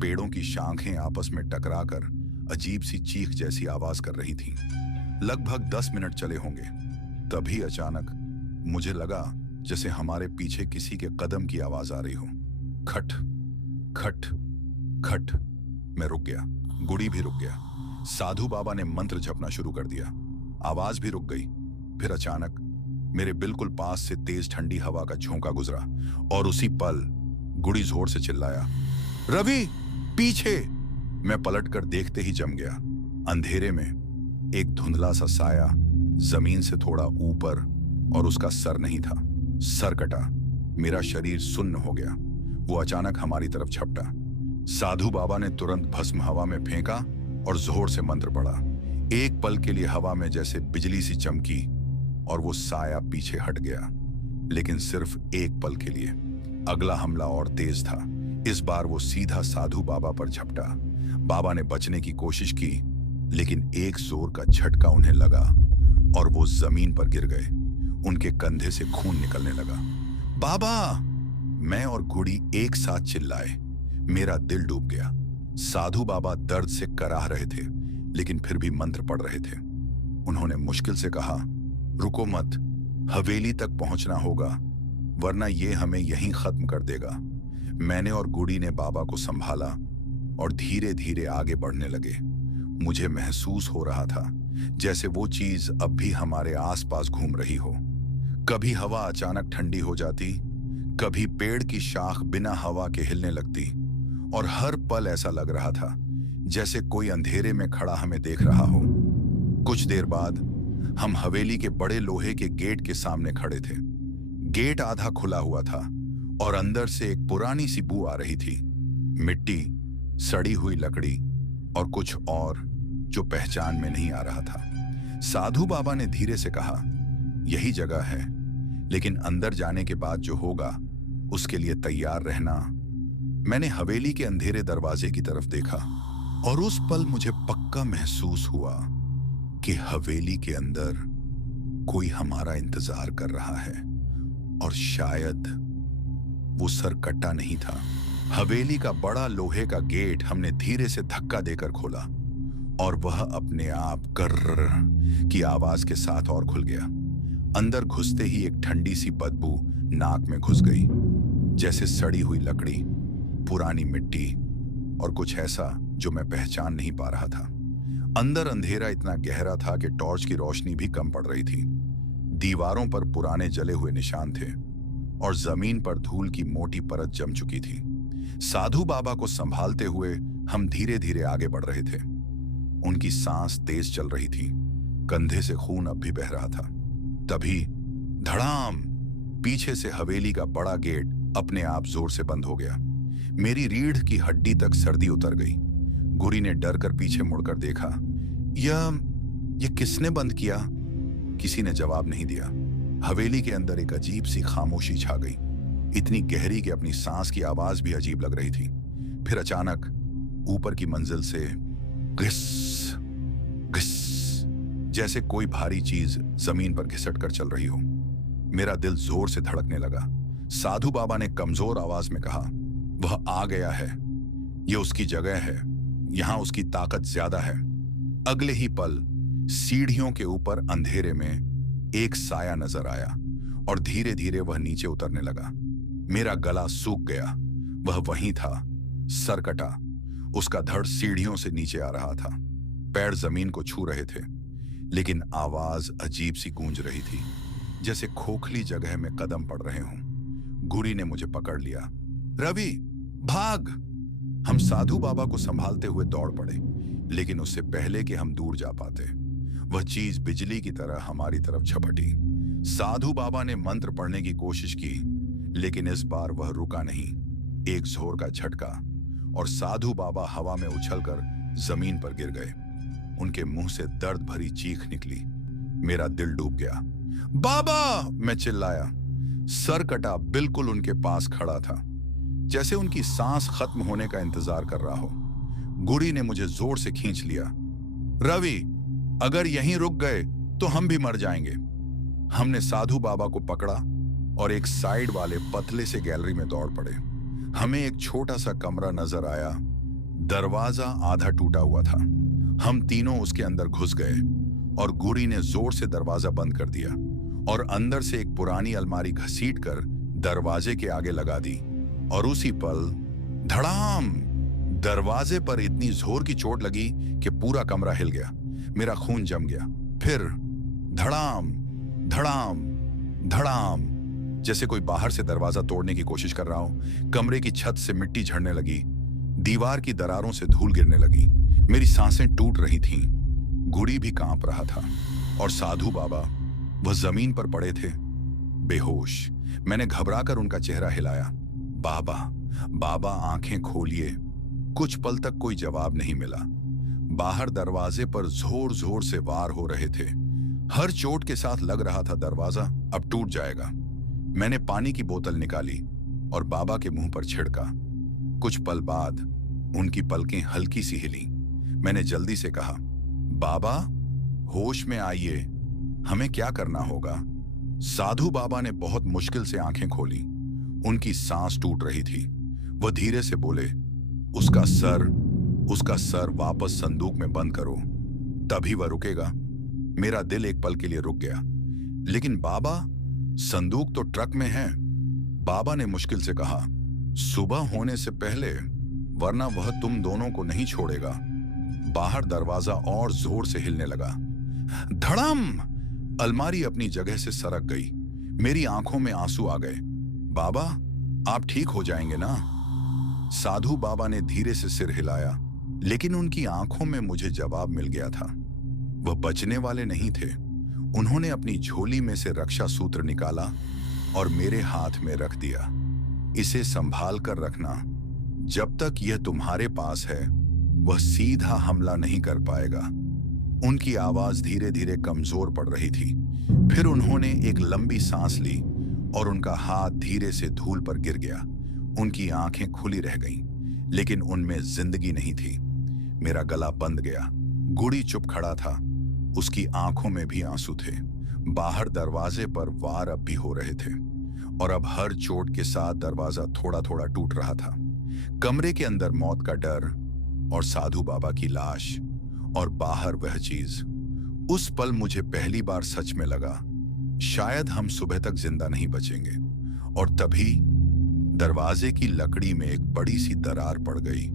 पेड़ों की शाखें आपस में टकराकर अजीब सी चीख जैसी आवाज कर रही थीं। लगभग 10 मिनट चले होंगे। तभी अचानक मुझे लगा जैसे हमारे पीछे किसी के कदम की आवाज आ रही हो। खट खट खट। मैं रुक गया। गुड़ी भी रुक गया। साधु बाबा ने मंत्र जपना शुरू कर दिया। आवाज भी रुक गई। फिर अचानक मेरे बिल्कुल पास से तेज ठंडी हवा का झोंका गुजरा और उसी पल गुड़ी जोर से चिल्लाया, रवि, पीछे। मैं पलटकर देखते ही जम गया। अंधेरे में एक धुंधला सा साया जमीन से थोड़ा ऊपर, और उसका सर नहीं था। सर कटा। मेरा शरीर सुन्न हो गया। वो अचानक हमारी तरफ झपटा। साधु बाबा ने तुरंत भस्म हवा में फेंका और जोर से मंत्र पढ़ा। एक पल के लिए हवा में जैसे बिजली सी चमकी और वो साया पीछे हट गया, लेकिन सिर्फ एक पल के लिए। अगला हमला और तेज था। इस बार वो सीधा साधु बाबा पर झपटा। बाबा ने बचने की कोशिश की, लेकिन एक जोर का झटका उन्हें लगा और वो जमीन पर गिर गए। उनके कंधे से खून निकलने लगा। बाबा! मैं और गुड़ी एक साथ चिल्लाए। मेरा दिल डूब गया। साधु बाबा दर्द से कराह रहे थे, लेकिन फिर भी मंत्र पढ़ रहे थे। उन्होंने मुश्किल से कहा, रुको मत, हवेली तक पहुंचना होगा, वरना ये हमें यहीं खत्म कर देगा। मैंने और गुड़ी ने बाबा को संभाला और धीरे धीरे आगे बढ़ने लगे। मुझे महसूस हो रहा था जैसे वो चीज अब भी हमारे आसपास घूम रही हो। कभी हवा अचानक ठंडी हो जाती, कभी पेड़ की शाख बिना हवा के हिलने लगती, और हर पल ऐसा लग रहा था जैसे कोई अंधेरे में खड़ा हमें देख रहा हो। कुछ देर बाद हम हवेली के बड़े लोहे के गेट के सामने खड़े थे। गेट आधा खुला हुआ था और अंदर से एक पुरानी सी बू आ रही थी। मिट्टी, सड़ी हुई लकड़ी और कुछ और जो पहचान में नहीं आ रहा था। साधु बाबा ने धीरे से कहा, यही जगह है, लेकिन अंदर जाने के बाद जो होगा उसके लिए तैयार रहना। मैंने हवेली के अंधेरे दरवाजे की तरफ देखा और उस पल मुझे पक्का महसूस हुआ कि हवेली के अंदर कोई हमारा इंतजार कर रहा है, और शायद वो सर कटा नहीं था। हवेली का बड़ा लोहे का गेट हमने धीरे से धक्का देकर खोला और वह अपने आप कर्र की आवाज के साथ और खुल गया। अंदर घुसते ही एक ठंडी सी बदबू नाक में घुस गई, जैसे सड़ी हुई लकड़ी, पुरानी मिट्टी और कुछ ऐसा जो मैं पहचान नहीं पा रहा था। अंदर अंधेरा इतना गहरा था कि टॉर्च की रोशनी भी कम पड़ रही थी। दीवारों पर पुराने जले हुए निशान थे और जमीन पर धूल की मोटी परत जम चुकी थी। साधु बाबा को संभालते हुए हम धीरे धीरे आगे बढ़ रहे थे। उनकी सांस तेज चल रही थी, कंधे से खून अब भी बह रहा था। तभी धड़ाम, पीछे से हवेली का बड़ा गेट अपने आप जोर से बंद हो गया। मेरी रीढ़ की हड्डी तक सर्दी उतर गई। गुरी ने डर कर पीछे मुड़कर देखा। यह किसने बंद किया? किसी ने जवाब नहीं दिया। हवेली के अंदर एक अजीब सी खामोशी छा गई, इतनी गहरी कि अपनी सांस की आवाज भी अजीब लग रही थी। फिर अचानक ऊपर की मंजिल से घिस घिस, जैसे कोई भारी चीज जमीन पर घिसट कर चल रही हो। मेरा दिल जोर से धड़कने लगा। साधु बाबा ने कमजोर आवाज में कहा, वह आ गया है, यह उसकी जगह है, यहां उसकी ताकत ज्यादा है। अगले ही पल सीढ़ियों के ऊपर अंधेरे में एक साया नजर आया और धीरे धीरे वह नीचे उतरने लगा। मेरा गला सूख गया। वह वहीं था, सर कटा, उसका धड़ सीढ़ियों से नीचे आ रहा था। पैर जमीन को छू रहे थे, लेकिन आवाज अजीब सी गूंज रही थी, जैसे खोखली जगह में कदम पड़ रहे हों। गुरी ने मुझे पकड़ लिया। रवि, भाग! हम साधु बाबा को संभालते हुए दौड़ पड़े, लेकिन उससे पहले कि हम दूर जा पाते, वह चीज बिजली की तरह हमारी तरफ झपटी। साधु बाबा ने मंत्र पढ़ने की कोशिश की, लेकिन इस बार वह रुका नहीं। एक जोर का झटका और साधु बाबा हवा में उछलकर जमीन पर गिर गए। उनके मुंह से दर्द भरी चीख निकली। मेरा दिल डूब गया। बाबा! मैं चिल्लाया। सर कटा बिल्कुल उनके पास खड़ा था, जैसे उनकी सांस खत्म होने का इंतजार कर रहा हो। गुरी ने मुझे जोर से खींच लिया। रवि, अगर यहीं रुक गए तो हम भी मर जाएंगे। हमने साधु बाबा को पकड़ा और एक साइड वाले पतले से गैलरी में दौड़ पड़े। हमें एक छोटा सा कमरा नजर आया। दरवाजा आधा टूटा हुआ था। हम तीनों उसके अंदर घुस गए और गुरी ने जोर से दरवाजा बंद कर दिया और अंदर से एक पुरानी अलमारी घसीटकर दरवाजे के आगे लगा दी। और उसी पल धड़ाम! दरवाजे पर इतनी जोर की चोट लगी कि पूरा कमरा हिल गया। मेरा खून जम गया। फिर धड़ाम धड़ाम धड़ाम, जैसे कोई बाहर से दरवाजा तोड़ने की कोशिश कर रहा हो। कमरे की छत से मिट्टी झड़ने लगी, दीवार की दरारों से धूल गिरने लगी। मेरी सांसें टूट रही थीं। गुड़ी भी कांप रहा था और साधु बाबा, वह जमीन पर पड़े थे, बेहोश। मैंने घबराकर उनका चेहरा हिलाया। बाबा, बाबा, आंखें खोलिए। कुछ पल तक कोई जवाब नहीं मिला। बाहर दरवाजे पर जोर जोर से वार हो रहे थे। हर चोट के साथ लग रहा था दरवाजा अब टूट जाएगा। मैंने पानी की बोतल निकाली और बाबा के मुंह पर छिड़का। कुछ पल बाद उनकी पलकें हल्की सी हिली। मैंने जल्दी से कहा, बाबा, होश में आइए, हमें क्या करना होगा? साधु बाबा ने बहुत मुश्किल से आंखें खोली। उनकी सांस टूट रही थी। वह धीरे से बोले, उसका सर वापस संदूक में बंद करो, तभी वह रुकेगा। मेरा दिल एक पल के लिए रुक गया। लेकिन बाबा, संदूक तो ट्रक में है। बाबा ने मुश्किल से कहा, सुबह होने से पहले, वरना वह तुम दोनों को नहीं छोड़ेगा। बाहर दरवाजा और जोर से हिलने लगा। धड़म! अलमारी अपनी जगह से सरक गई। मेरी आंखों में आंसू आ गए। बाबा, आप ठीक हो जाएंगे ना? साधु बाबा ने धीरे से सिर हिलाया, लेकिन उनकी आंखों में मुझे जवाब मिल गया था। वह बचने वाले नहीं थे। उन्होंने अपनी झोली में से रक्षा सूत्र निकाला और मेरे हाथ में रख दिया। इसे संभाल कर रखना। जब तक यह तुम्हारे पास है, वह सीधा हमला नहीं कर पाएगा। उनकी आवाज धीरे धीरे कमजोर पड़ रही थी। फिर उन्होंने एक लंबी सांस ली और उनका हाथ धीरे से धूल पर गिर गया। उनकी आंखें खुली रह गईं, लेकिन उनमें जिंदगी नहीं थी। मेरा गला बंद गया। गुड़ी चुप खड़ा था। उसकी आंखों में भी आंसू थे। बाहर दरवाजे पर वार अब भी हो रहे थे और अब हर चोट के साथ दरवाजा थोड़ा थोड़ा टूट रहा था। कमरे के अंदर मौत का डर और साधु बाबा की लाश, और बाहर वह चीज। उस पल मुझे पहली बार सच में लगा, शायद हम सुबह तक जिंदा नहीं बचेंगे। और तभी दरवाजे की लकड़ी में एक बड़ी सी दरार पड़ गई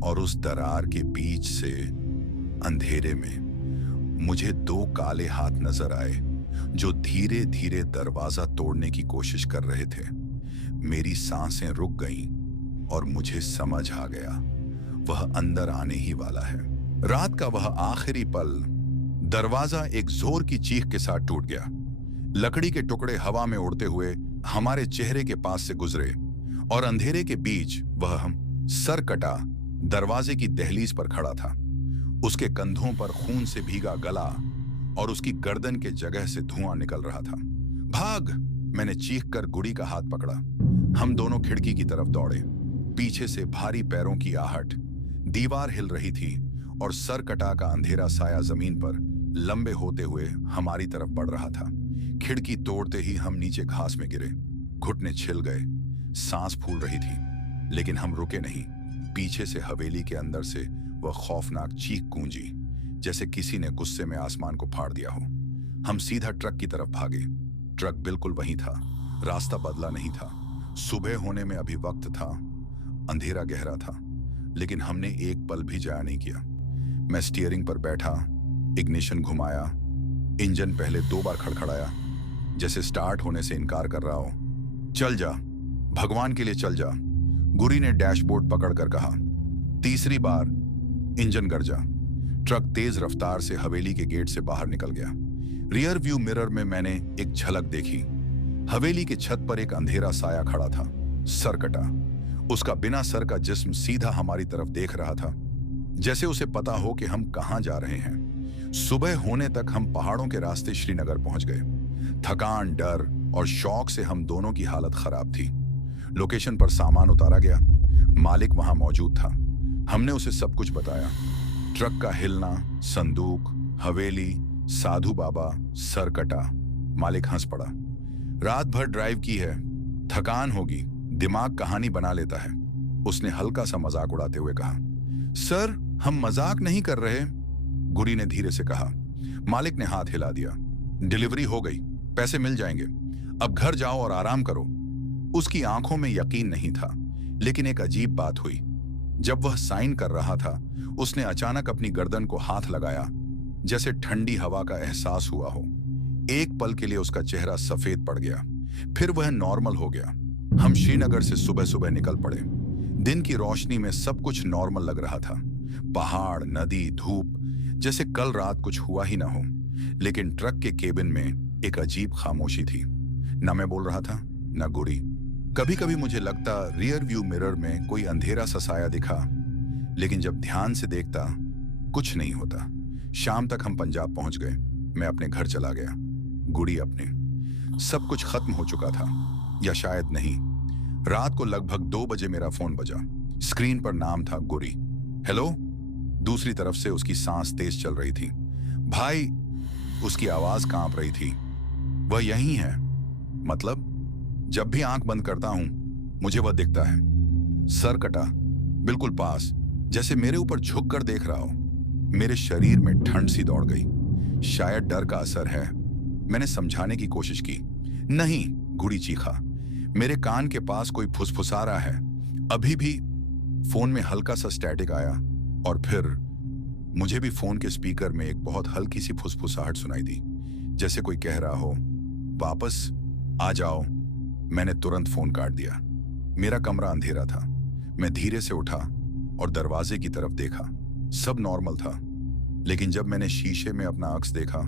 और उस दरार के बीच से अंधेरे में मुझे दो काले हाथ नजर आए जो धीरे धीरे दरवाजा तोड़ने की कोशिश कर रहे थे। मेरी सांसें रुक गईं और मुझे समझ आ गया, वह अंदर आने ही वाला है। रात का वह आखिरी पल, दरवाजा एक जोर की चीख के साथ टूट गया। लकड़ी के टुकड़े हवा में उड़ते हुए हमारे चेहरे के पास से गुजरे और अंधेरे के बीच वह हम सर कटा दरवाजे की दहलीज पर खड़ा था। उसके कंधों पर खून से भीगा गला और उसकी गर्दन के जगह से धुआं निकल रहा था। भाग! मैंने चीख कर गुड़ी का हाथ पकड़ा। हम दोनों खिड़की की तरफ दौड़े। पीछे से भारी पैरों की आहट, दीवार हिल रही थी और सर कटा का अंधेरा साया जमीन पर लंबे होते हुए हमारी तरफ बढ़ रहा था। खिड़की तोड़ते ही हम नीचे घास में गिरे। घुटने छिल गए, सांस फूल रही थी, लेकिन हम रुके नहीं। पीछे से हवेली के अंदर से वह खौफनाक चीख गूंजी, जैसे किसी ने गुस्से में आसमान को फाड़ दिया हो। हम सीधा ट्रक की तरफ भागे। ट्रक बिल्कुल वहीं था, रास्ता बदला नहीं था। सुबह होने में अभी वक्त था, अंधेरा गहरा था, लेकिन हमने एक पल भी जाया नहीं किया। मैं स्टीयरिंग पर बैठा, इग्निशन घुमाया, इंजन पहले 2 बार खड़खड़ाया, जैसे स्टार्ट होने से इनकार कर रहा हो। चल जा, भगवान के लिए चल जा, गुरी ने डैशबोर्ड पकड़कर कहा। तीसरी बार इंजन गरजा। ट्रक तेज रफ्तार से हवेली के गेट से बाहर निकल गया। रियर व्यू मिरर में मैंने एक झलक देखी। हवेली की छत पर एक अंधेरा साया खड़ा था, सर कटा। उसका बिना सर का जिस्म सीधा हमारी तरफ देख रहा था, जैसे उसे पता हो कि हम कहां जा रहे हैं। सुबह होने तक हम पहाड़ों के रास्ते श्रीनगर पहुंच गए। थकान, डर और शौक से हम दोनों की हालत खराब थी। लोकेशन पर सामान उतारा गया। मालिक वहां मौजूद था। हमने उसे सब कुछ बताया। ट्रक का हिलना, संदूक, हवेली, साधु बाबा, सर कटा। मालिक हंस पड़ा। रात भर ड्राइव की है, थकान होगी, दिमाग कहानी बना लेता है, उसने हल्का सा मजाक उड़ाते हुए कहा। सर, हम मजाक नहीं कर रहे, गुरी ने धीरे से कहा। मालिक ने हाथ हिला दिया। डिलीवरी हो गई, पैसे मिल जाएंगे, अब घर जाओ और आराम करो। उसकी आंखों में यकीन नहीं था, लेकिन एक अजीब बात हुई। जब वह साइन कर रहा था, उसने अचानक अपनी गर्दन को हाथ लगाया, जैसे ठंडी हवा का एहसास हुआ हो। एक पल के लिए उसका चेहरा सफेद पड़ गया, फिर वह नॉर्मल हो गया। हम श्रीनगर से सुबह सुबह निकल पड़े। दिन की रोशनी में सब कुछ नॉर्मल लग रहा था। पहाड़, नदी, धूप, जैसे कल रात कुछ हुआ ही ना हो। लेकिन ट्रक के केबिन में एक अजीब खामोशी थी। न मैं बोल रहा था, न गुरी। कभी कभी मुझे लगता रियर व्यू मिरर में कोई अंधेरा सा साया दिखा, लेकिन जब ध्यान से देखता कुछ नहीं होता। शाम तक हम पंजाब पहुंच गए। मैं अपने घर चला गया, गुड़ी अपने। सब कुछ खत्म हो चुका था, या शायद नहीं। रात को लगभग 2 बजे मेरा फोन बजा। स्क्रीन पर नाम था गुरी। हेलो। दूसरी तरफ से उसकी सांस तेज चल रही थी। भाई, उसकी आवाज कांप रही थी। वह यहीं है। मतलब जब भी आंख बंद करता हूं मुझे वह दिखता है, सर कटा, बिल्कुल पास, जैसे मेरे ऊपर झुक कर देख रहा हो। मेरे शरीर में ठंड सी दौड़ गई। शायद डर का असर है। मैंने समझाने की कोशिश की। नहीं, गुड़ी चीखा, मेरे कान के पास कोई फुसफुसा रहा है। अभी भी फोन में हल्का सा स्टैटिक आया, और फिर मुझे भी फोन के स्पीकर में एक बहुत हल्की सी फुसफुसाहट सुनाई दी, जैसे कोई कह रहा हो, वापस आ जाओ। मैंने तुरंत फोन काट दिया। मेरा कमरा अंधेरा था। मैं धीरे से उठा और दरवाजे की तरफ देखा। सब नॉर्मल था, लेकिन जब मैंने शीशे में अपना अक्स देखा,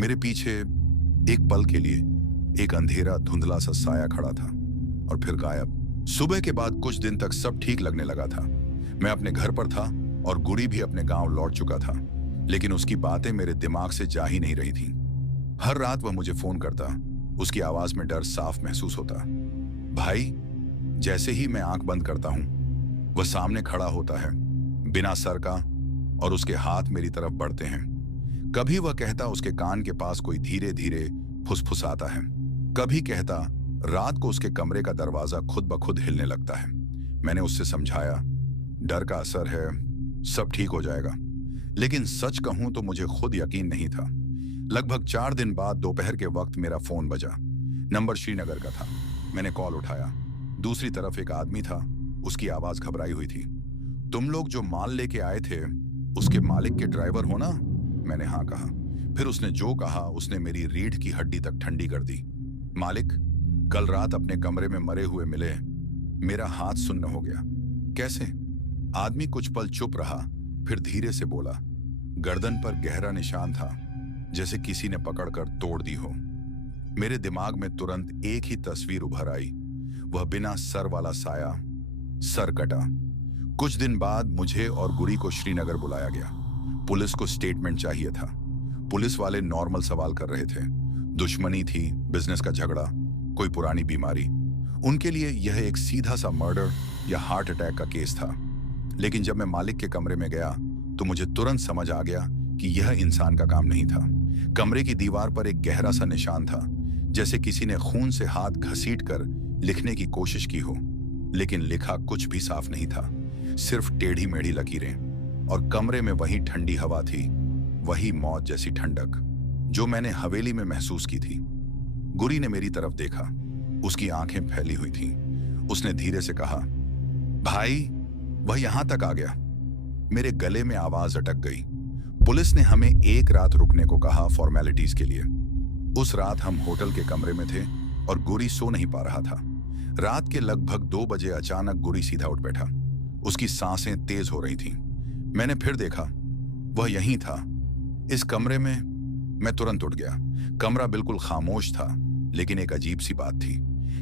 मेरे पीछे एक पल के लिए एक अंधेरा धुंधला सा साया खड़ा था, और फिर गायब। सुबह के बाद कुछ दिन तक सब ठीक लगने लगा था। मैं अपने घर पर था और गुड़ी भी अपने गांव लौट चुका था, लेकिन उसकी बातें मेरे दिमाग से जा ही नहीं रही थी। हर रात वह मुझे फोन करता। उसकी आवाज में डर साफ महसूस होता। भाई, जैसे ही मैं आंख बंद करता हूं, वह सामने खड़ा होता है, बिना सर का, और उसके हाथ मेरी तरफ बढ़ते हैं। कभी वह कहता उसके कान के पास कोई धीरे धीरे फुसफुसाता है। कभी कहता रात को उसके कमरे का दरवाजा खुद ब खुद हिलने लगता है। मैंने उससे समझाया, डर का असर है, सब ठीक हो जाएगा। लेकिन सच कहूं तो मुझे खुद यकीन नहीं था। लगभग 4 दिन बाद दोपहर के वक्त मेरा फोन बजा। नंबर श्रीनगर का था। मैंने कॉल उठाया। दूसरी तरफ एक आदमी था। उसकी आवाज घबराई हुई थी। तुम लोग जो माल लेके आए थे, उसके मालिक के ड्राइवर हो ना? मैंने हाँ कहा। फिर उसने जो कहा उसने मेरी रीढ़ की हड्डी तक ठंडी कर दी। मालिक कल रात अपने कमरे में मरे हुए मिले। मेरा हाथ सुन्न हो गया। कैसे? आदमी कुछ पल चुप रहा, फिर धीरे से बोला। गर्दन पर गहरा निशान था, जैसे किसी ने पकड़कर तोड़ दी हो। मेरे दिमाग में तुरंत एक ही तस्वीर उभर आई, वह बिना सर वाला साया, सर कटा। कुछ दिन बाद मुझे और गुरी को श्रीनगर बुलाया गया। पुलिस को स्टेटमेंट चाहिए था। पुलिस वाले नॉर्मल सवाल कर रहे थे। दुश्मनी थी, बिजनेस का झगड़ा, कोई पुरानी बीमारी। उनके लिए यह एक सीधा सा मर्डर या हार्ट अटैक का केस था। लेकिन जब मैं मालिक के कमरे में गया तो मुझे तुरंत समझ आ गया कि यह इंसान का काम नहीं था। कमरे की दीवार पर एक गहरा सा निशान था, जैसे किसी ने खून से हाथ घसीट कर लिखने की कोशिश की हो, लेकिन लिखा कुछ भी साफ नहीं था, सिर्फ टेढ़ी मेढ़ी लकीरें। और कमरे में वही ठंडी हवा थी, वही मौत जैसी ठंडक जो मैंने हवेली में महसूस की थी। गुरी ने मेरी तरफ देखा, उसकी आंखें फैली हुई थीं। उसने धीरे से कहा, भाई, वह यहां तक आ गया। मेरे गले में आवाज अटक गई। पुलिस ने हमें एक रात रुकने को कहा फॉर्मेलिटीज के लिए। उस रात हम होटल के कमरे में थे और गुरी सो नहीं पा रहा था। रात के लगभग 2 बजे अचानक गुरी सीधा उठ बैठा। उसकी सांसें तेज हो रही थीं। मैंने फिर देखा, वह यहीं था, इस कमरे में। मैं तुरंत उठ गया। कमरा बिल्कुल खामोश था, लेकिन एक अजीब सी बात थी।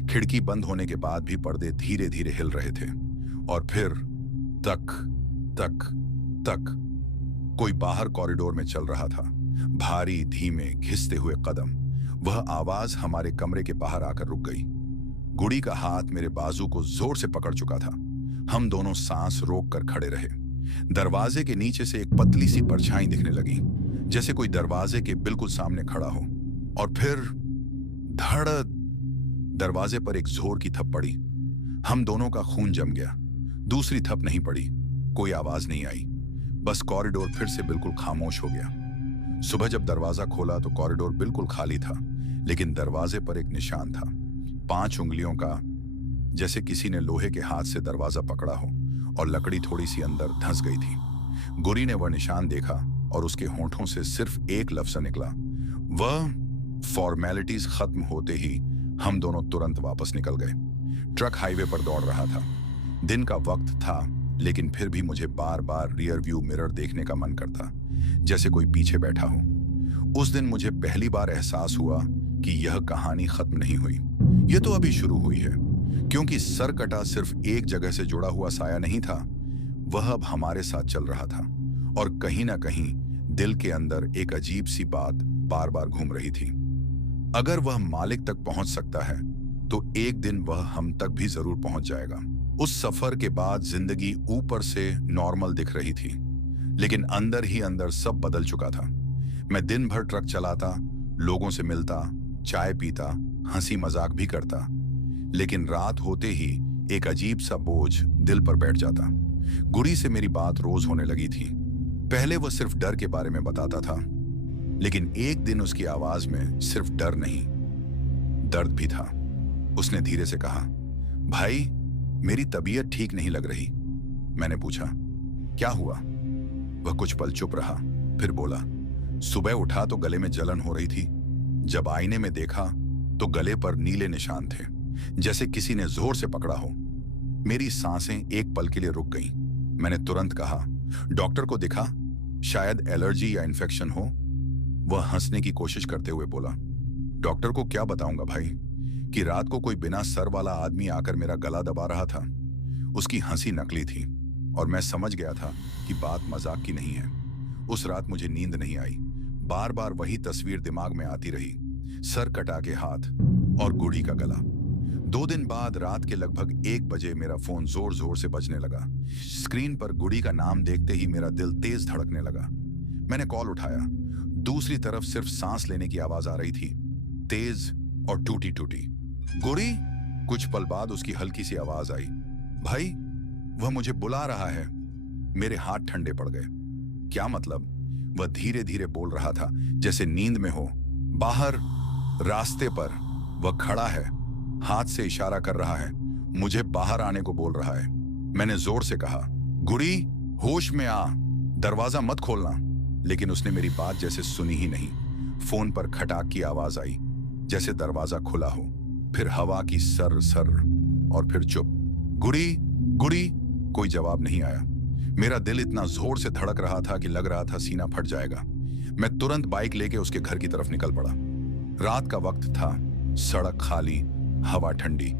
खिड़की बंद होने के बाद भी पर्दे धीरे धीरे हिल रहे थे। और फिर तक तक तक कोई बाहर कॉरिडोर में चल रहा था, भारी, धीमे, घिसते हुए कदम। वह आवाज हमारे कमरे के बाहर आकर रुक गई। गुड़ी का हाथ मेरे बाजू को जोर से पकड़ चुका था। हम दोनों सांस रोक कर खड़े रहे। दरवाजे के नीचे से एक पतली सी परछाई दिखने लगी, जैसे कोई दरवाजे के बिल्कुल सामने खड़ा हो। और फिर धड़, दरवाजे पर एक जोर की थप पड़ी। हम दोनों का खून जम गया। दूसरी थप नहीं पड़ी, कोई आवाज नहीं आई, बस कॉरिडोर फिर से बिल्कुल खामोश हो गया। सुबह जब दरवाजा खोला तो कॉरिडोर बिल्कुल खाली था, लेकिन दरवाजे पर एक निशान था, 5 उंगलियों का, जैसे किसी ने लोहे के हाथ से दरवाजा पकड़ा हो और लकड़ी थोड़ी सी अंदर धंस गई थी। गुरी ने वह निशान देखा और उसके होंठों से सिर्फ एक लफ्ज निकला, वह। फॉर्मेलिटीज खत्म होते ही हम दोनों तुरंत वापस निकल गए। ट्रक हाईवे पर दौड़ रहा था। दिन का वक्त था, लेकिन फिर भी मुझे बार बार रियर व्यू मिरर देखने का मन करता, जैसे कोई पीछे बैठा हो। उस दिन मुझे पहली बार एहसास हुआ कि यह कहानी खत्म नहीं हुई, यह तो अभी शुरू हुई है। क्योंकि सर कटा सिर्फ एक जगह से जुड़ा हुआ साया नहीं था, वह अब हमारे साथ चल रहा था। और कहीं ना कहीं दिल के अंदर एक अजीब सी बात बार बार घूम रही थी, अगर वह मालिक तक पहुंच सकता है तो एक दिन वह हम तक भी जरूर पहुंच जाएगा। उस सफर के बाद जिंदगी ऊपर से नॉर्मल दिख रही थी, लेकिन अंदर ही अंदर सब बदल चुका था। मैं दिन भर ट्रक चलाता, लोगों से मिलता, चाय पीता, हंसी मजाक भी करता, लेकिन रात होते ही एक अजीब सा बोझ दिल पर बैठ जाता। गुरी से मेरी बात रोज होने लगी थी। पहले वह सिर्फ डर के बारे में बताता था, लेकिन एक दिन उसकी आवाज में सिर्फ डर नहीं, दर्द भी था। उसने धीरे से कहा, भाई, मेरी तबीयत ठीक नहीं लग रही। मैंने पूछा, क्या हुआ? वह कुछ पल चुप रहा, फिर बोला, सुबह उठा तो गले में जलन हो रही थी। जब आईने में देखा तो गले पर नीले निशान थे, जैसे किसी ने जोर से पकड़ा हो। मेरी सांसें एक पल के लिए रुक गईं। मैंने तुरंत कहा, डॉक्टर को दिखा, शायद एलर्जी या इन्फेक्शन हो। वह हंसने की कोशिश करते हुए बोला, डॉक्टर को क्या बताऊंगा भाई, कि रात को कोई बिना सर वाला आदमी आकर मेरा गला दबा रहा था। उसकी हंसी नकली थी और मैं समझ गया था कि बात मजाक की नहीं है। उस रात मुझे नींद नहीं आई। बार बार वही तस्वीर दिमाग में आती रही, सर कटा के हाथ और गुड़ी का गला। 2 दिन बाद रात के लगभग 1 बजे मेरा फोन जोर जोर से बजने लगा। स्क्रीन पर गुड़ी का नाम देखते ही मेरा दिल तेज धड़कने लगा। मैंने कॉल उठाया। दूसरी तरफ सिर्फ सांस लेने की आवाज आ रही थी, तेज और टूटी टूटी। गुड़ी? कुछ पल बाद उसकी हल्की सी आवाज आई, भाई, वह मुझे बुला रहा है। मेरे हाथ ठंडे पड़ गए। क्या मतलब? वह धीरे धीरे बोल रहा था, जैसे नींद में हो। बाहर रास्ते पर वह खड़ा है, हाथ से इशारा कर रहा है, मुझे बाहर आने को बोल रहा है। मैंने जोर से कहा, गुड़ी, होश में आ, दरवाजा मत खोलना। लेकिन उसने मेरी बात जैसे सुनी ही नहीं। फोन पर खटाक की आवाज आई, जैसे दरवाजा खुला हो, फिर हवा की सर सर, और फिर चुप। गुड़ी, गुड़ी, कोई जवाब नहीं आया। मेरा दिल इतना जोर से धड़क रहा था कि लग रहा था सीना फट जाएगा। मैं तुरंत बाइक लेके उसके घर की तरफ निकल पड़ा। रात का वक्त था, सड़क खाली, हवा ठंडी,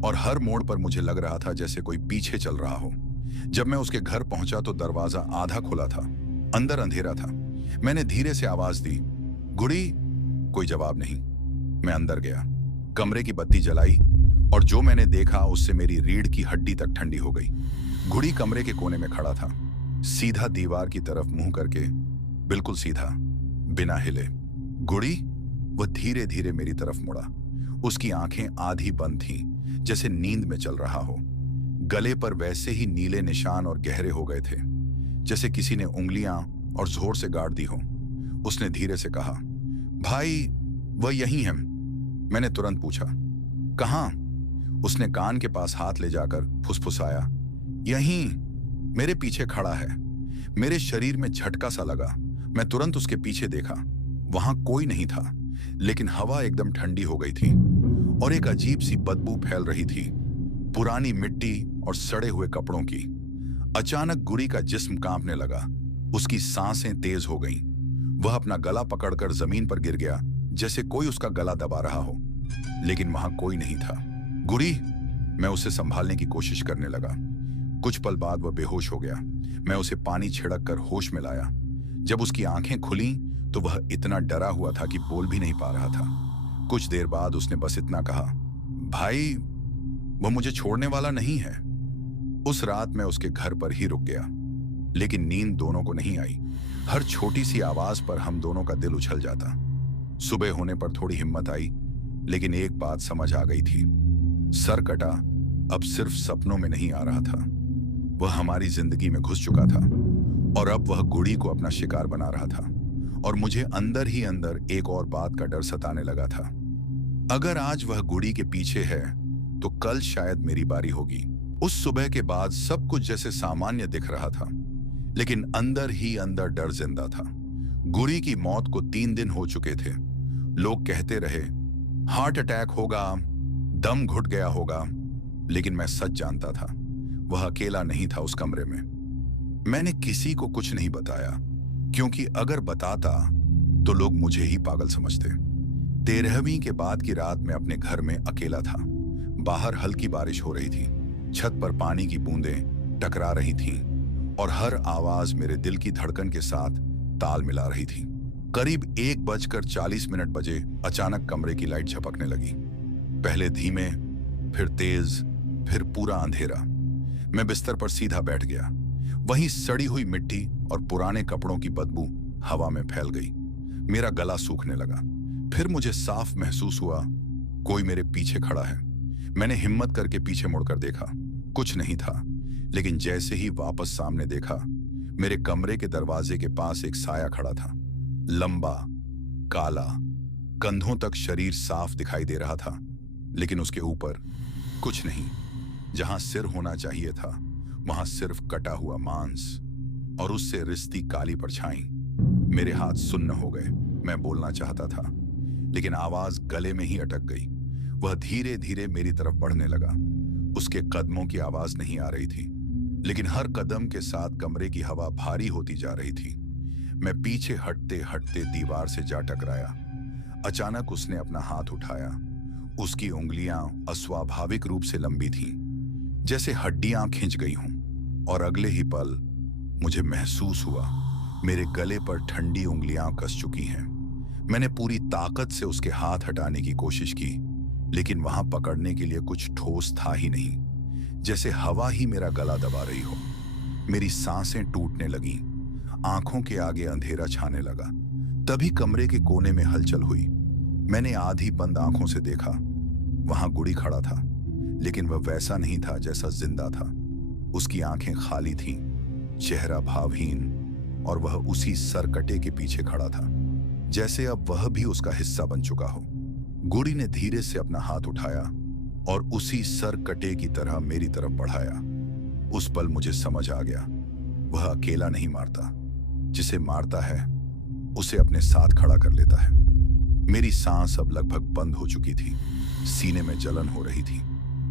और हर मोड़ पर मुझे लग रहा था जैसे कोई पीछे चल रहा हो। जब मैं उसके घर पहुंचा तो दरवाजा आधा खुला था, अंदर अंधेरा था। मैंने धीरे से आवाज दी, गुड़ी। कोई जवाब नहीं। मैं अंदर गया, कमरे की बत्ती जलाई और जो मैंने देखा उससे मेरी रीढ़ की हड्डी तक ठंडी हो गई। गुड़ी कमरे के कोने में खड़ा था, सीधा दीवार की तरफ मुंह करके, बिल्कुल सीधा, बिना हिले। गुड़ी, वह धीरे धीरे मेरी तरफ मुड़ा। उसकी आंखें आधी बंद थीं, जैसे नींद में चल रहा हो। गले पर वैसे ही नीले निशान और गहरे हो गए थे, जैसे किसी ने उंगलियां और जोर से गाड़ दी हो। उसने धीरे से कहा, भाई, वह यहीं है। मैंने तुरंत पूछा, कहाँ? उसने कान के पास हाथ ले जाकर फुसफुसाया, यहीं, मेरे पीछे खड़ा है। मेरे शरीर में झटका सा लगा। मैं तुरंत उसके पीछे देखा। वहां कोई नहीं था, लेकिन हवा एकदम ठंडी हो गई थी और एक अजीब सी बदबू फैल रही थी, पुरानी मिट्टी और सड़े हुए कपड़ों की। अचानक गुड़ी का जिस्म कांपने लगा। उसकी सांसें तेज हो गईं। वह अपना गला पकड़कर जमीन पर गिर गया, जैसे कोई उसका गला दबा रहा हो, लेकिन वहां कोई नहीं था। गुड़ी, मैं उसे संभालने की कोशिश करने लगा। कुछ पल बाद वह बेहोश हो गया। मैं उसे पानी छिड़क कर होश में लाया। जब उसकी आंखें खुलीं तो वह इतना डरा हुआ था कि बोल भी नहीं पा रहा था। कुछ देर बाद उसने बस इतना कहा, भाई, वह मुझे छोड़ने वाला नहीं है। उस रात मैं उसके घर पर ही रुक गया, लेकिन नींद दोनों को नहीं आई। हर छोटी सी आवाज पर हम दोनों का दिल उछल जाता। सुबह होने पर थोड़ी हिम्मत आई, लेकिन एक बात समझ आ गई थी, सर कटा अब सिर्फ सपनों में नहीं आ रहा था। वह हमारी जिंदगी में घुस चुका था और अब वह गुड़ी को अपना शिकार बना रहा था। और मुझे अंदर ही अंदर एक और बात का डर सताने लगा था। अगर आज वह गुड़ी के पीछे है तो कल शायद मेरी बारी होगी। उस सुबह के बाद सब कुछ जैसे सामान्य दिख रहा था, लेकिन अंदर ही अंदर डर जिंदा था। गुड़ी की मौत को 3 दिन हो चुके थे। लोग कहते रहे, हार्ट अटैक होगा, दम घुट गया होगा, लेकिन मैं सच जानता था, वह अकेला नहीं था उस कमरे में। मैंने किसी को कुछ नहीं बताया, क्योंकि अगर बताता तो लोग मुझे ही पागल समझते। 13वीं के बाद की रात में अपने घर में अकेला था। बाहर हल्की बारिश हो रही थी, छत पर पानी की बूंदें टकरा रही थीं और हर आवाज मेरे दिल की धड़कन के साथ ताल मिला रही थी। करीब 1:40 बजे अचानक कमरे की लाइट झपकने लगी। पहले धीमे, फिर तेज, फिर पूरा अंधेरा। मैं बिस्तर पर सीधा बैठ गया। वहीं सड़ी हुई मिट्टी और पुराने कपड़ों की बदबू हवा में फैल गई। मेरा गला सूखने लगा। फिर मुझे साफ महसूस हुआ कोई मेरे पीछे खड़ा है। मैंने हिम्मत करके पीछे मुड़कर देखा, कुछ नहीं था, लेकिन जैसे ही वापस सामने देखा, मेरे कमरे के दरवाजे के पास एक साया खड़ा था। लंबा, काला, कंधों तक शरीर साफ दिखाई दे रहा था, लेकिन उसके ऊपर कुछ नहीं। जहां सिर होना चाहिए था वहां सिर्फ कटा हुआ मांस और उससे रिश्ती काली परछाई। मेरे हाथ सुन्न हो गए। मैं बोलना चाहता था, लेकिन आवाज गले में ही अटक गई। वह धीरे धीरे मेरी तरफ बढ़ने लगा। उसके कदमों की आवाज नहीं आ रही थी, लेकिन हर कदम के साथ कमरे की हवा भारी होती जा रही थी। मैं पीछे हटते हटते दीवार से जा टकराया। अचानक उसने अपना हाथ उठाया। उसकी उंगलियां अस्वाभाविक रूप से लंबी थीं, जैसे हड्डियां खिंच गई हों, और अगले ही पल मुझे महसूस हुआ मेरे गले पर ठंडी उंगलियां कस चुकी हैं। मैंने पूरी ताकत से उसके हाथ हटाने की कोशिश की, लेकिन वहां पकड़ने के लिए कुछ ठोस था ही नहीं, जैसे हवा ही मेरा गला दबा रही हो। मेरी सांसें टूटने लगीं, आंखों के आगे अंधेरा छाने लगा। तभी कमरे के कोने में हलचल हुई। मैंने आधी बंद आंखों से देखा। वहां गुड़ी खड़ा था, लेकिन वह वैसा नहीं था जैसा जिंदा था। उसकी आंखें खाली थीं, चेहरा भावहीन, और वह उसी सरकटे के पीछे खड़ा था, जैसे अब वह भी उसका हिस्सा बन चुका हो। गुड़ी ने धीरे से अपना हाथ उठाया और उसी सरकटे की तरह मेरी तरफ बढ़ाया। उस पल मुझे समझ आ गया, वह अकेला नहीं मारता, जिसे मारता है उसे अपने साथ खड़ा कर लेता है। मेरी सांस अब लगभग बंद हो चुकी थी। सीने में जलन हो रही थी,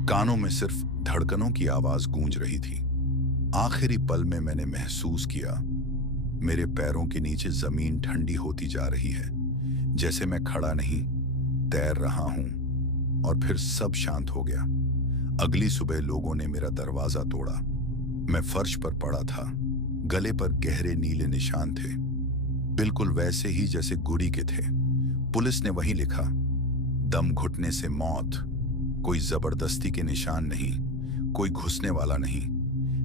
कानों में सिर्फ धड़कनों की आवाज गूंज रही थी। आखिरी पल में मैंने महसूस किया मेरे पैरों के नीचे जमीन ठंडी होती जा रही है, जैसे मैं खड़ा नहीं, तैर रहा हूं। और फिर सब शांत हो गया। अगली सुबह लोगों ने मेरा दरवाजा तोड़ा। मैं फर्श पर पड़ा था। गले पर गहरे नीले निशान थे, बिल्कुल वैसे ही जैसे गुड़ी के थे। पुलिस ने वहीं लिखा, दम घुटने से मौत, कोई जबरदस्ती के निशान नहीं, कोई घुसने वाला नहीं।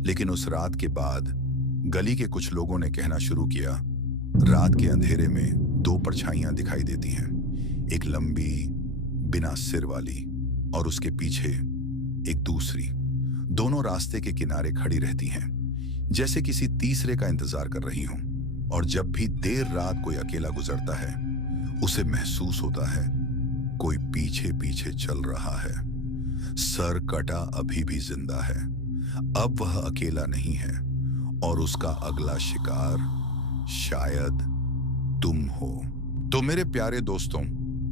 लेकिन उस रात के बाद गली के कुछ लोगों ने कहना शुरू किया, रात के अंधेरे में दो परछाइयां दिखाई देती हैं, एक लंबी बिना सिर वाली और उसके पीछे एक दूसरी। दोनों रास्ते के किनारे खड़ी रहती हैं, जैसे किसी तीसरे का इंतजार कर रही हों। और जब भी देर रात कोई अकेला गुजरता है, उसे महसूस होता है कोई पीछे पीछे चल रहा है। सर कटा अभी भी जिंदा है, अब वह अकेला नहीं है और उसका अगला शिकार शायद तुम हो। तो मेरे प्यारे दोस्तों,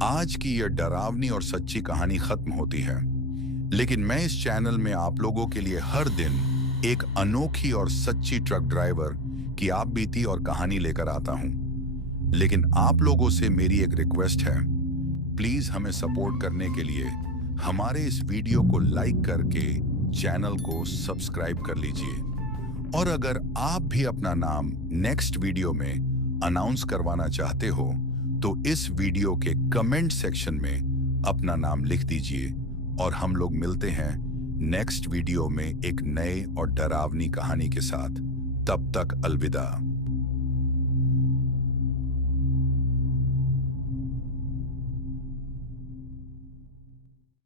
आज की यह डरावनी और सच्ची कहानी खत्म होती है, लेकिन मैं इस चैनल में आप लोगों के लिए हर दिन एक अनोखी और सच्ची ट्रक ड्राइवर की आप बीती और कहानी लेकर आता हूं। लेकिन आप लोगों से मेरी एक रिक्वेस्ट है, प्लीज हमें सपोर्ट करने के लिए हमारे इस वीडियो को लाइक करके चैनल को सब्सक्राइब कर लीजिए। और अगर आप भी अपना नाम नेक्स्ट वीडियो में अनाउंस करवाना चाहते हो तो इस वीडियो के कमेंट सेक्शन में अपना नाम लिख दीजिए। और हम लोग मिलते हैं नेक्स्ट वीडियो में एक नए और डरावनी कहानी के साथ। तब तक अलविदा।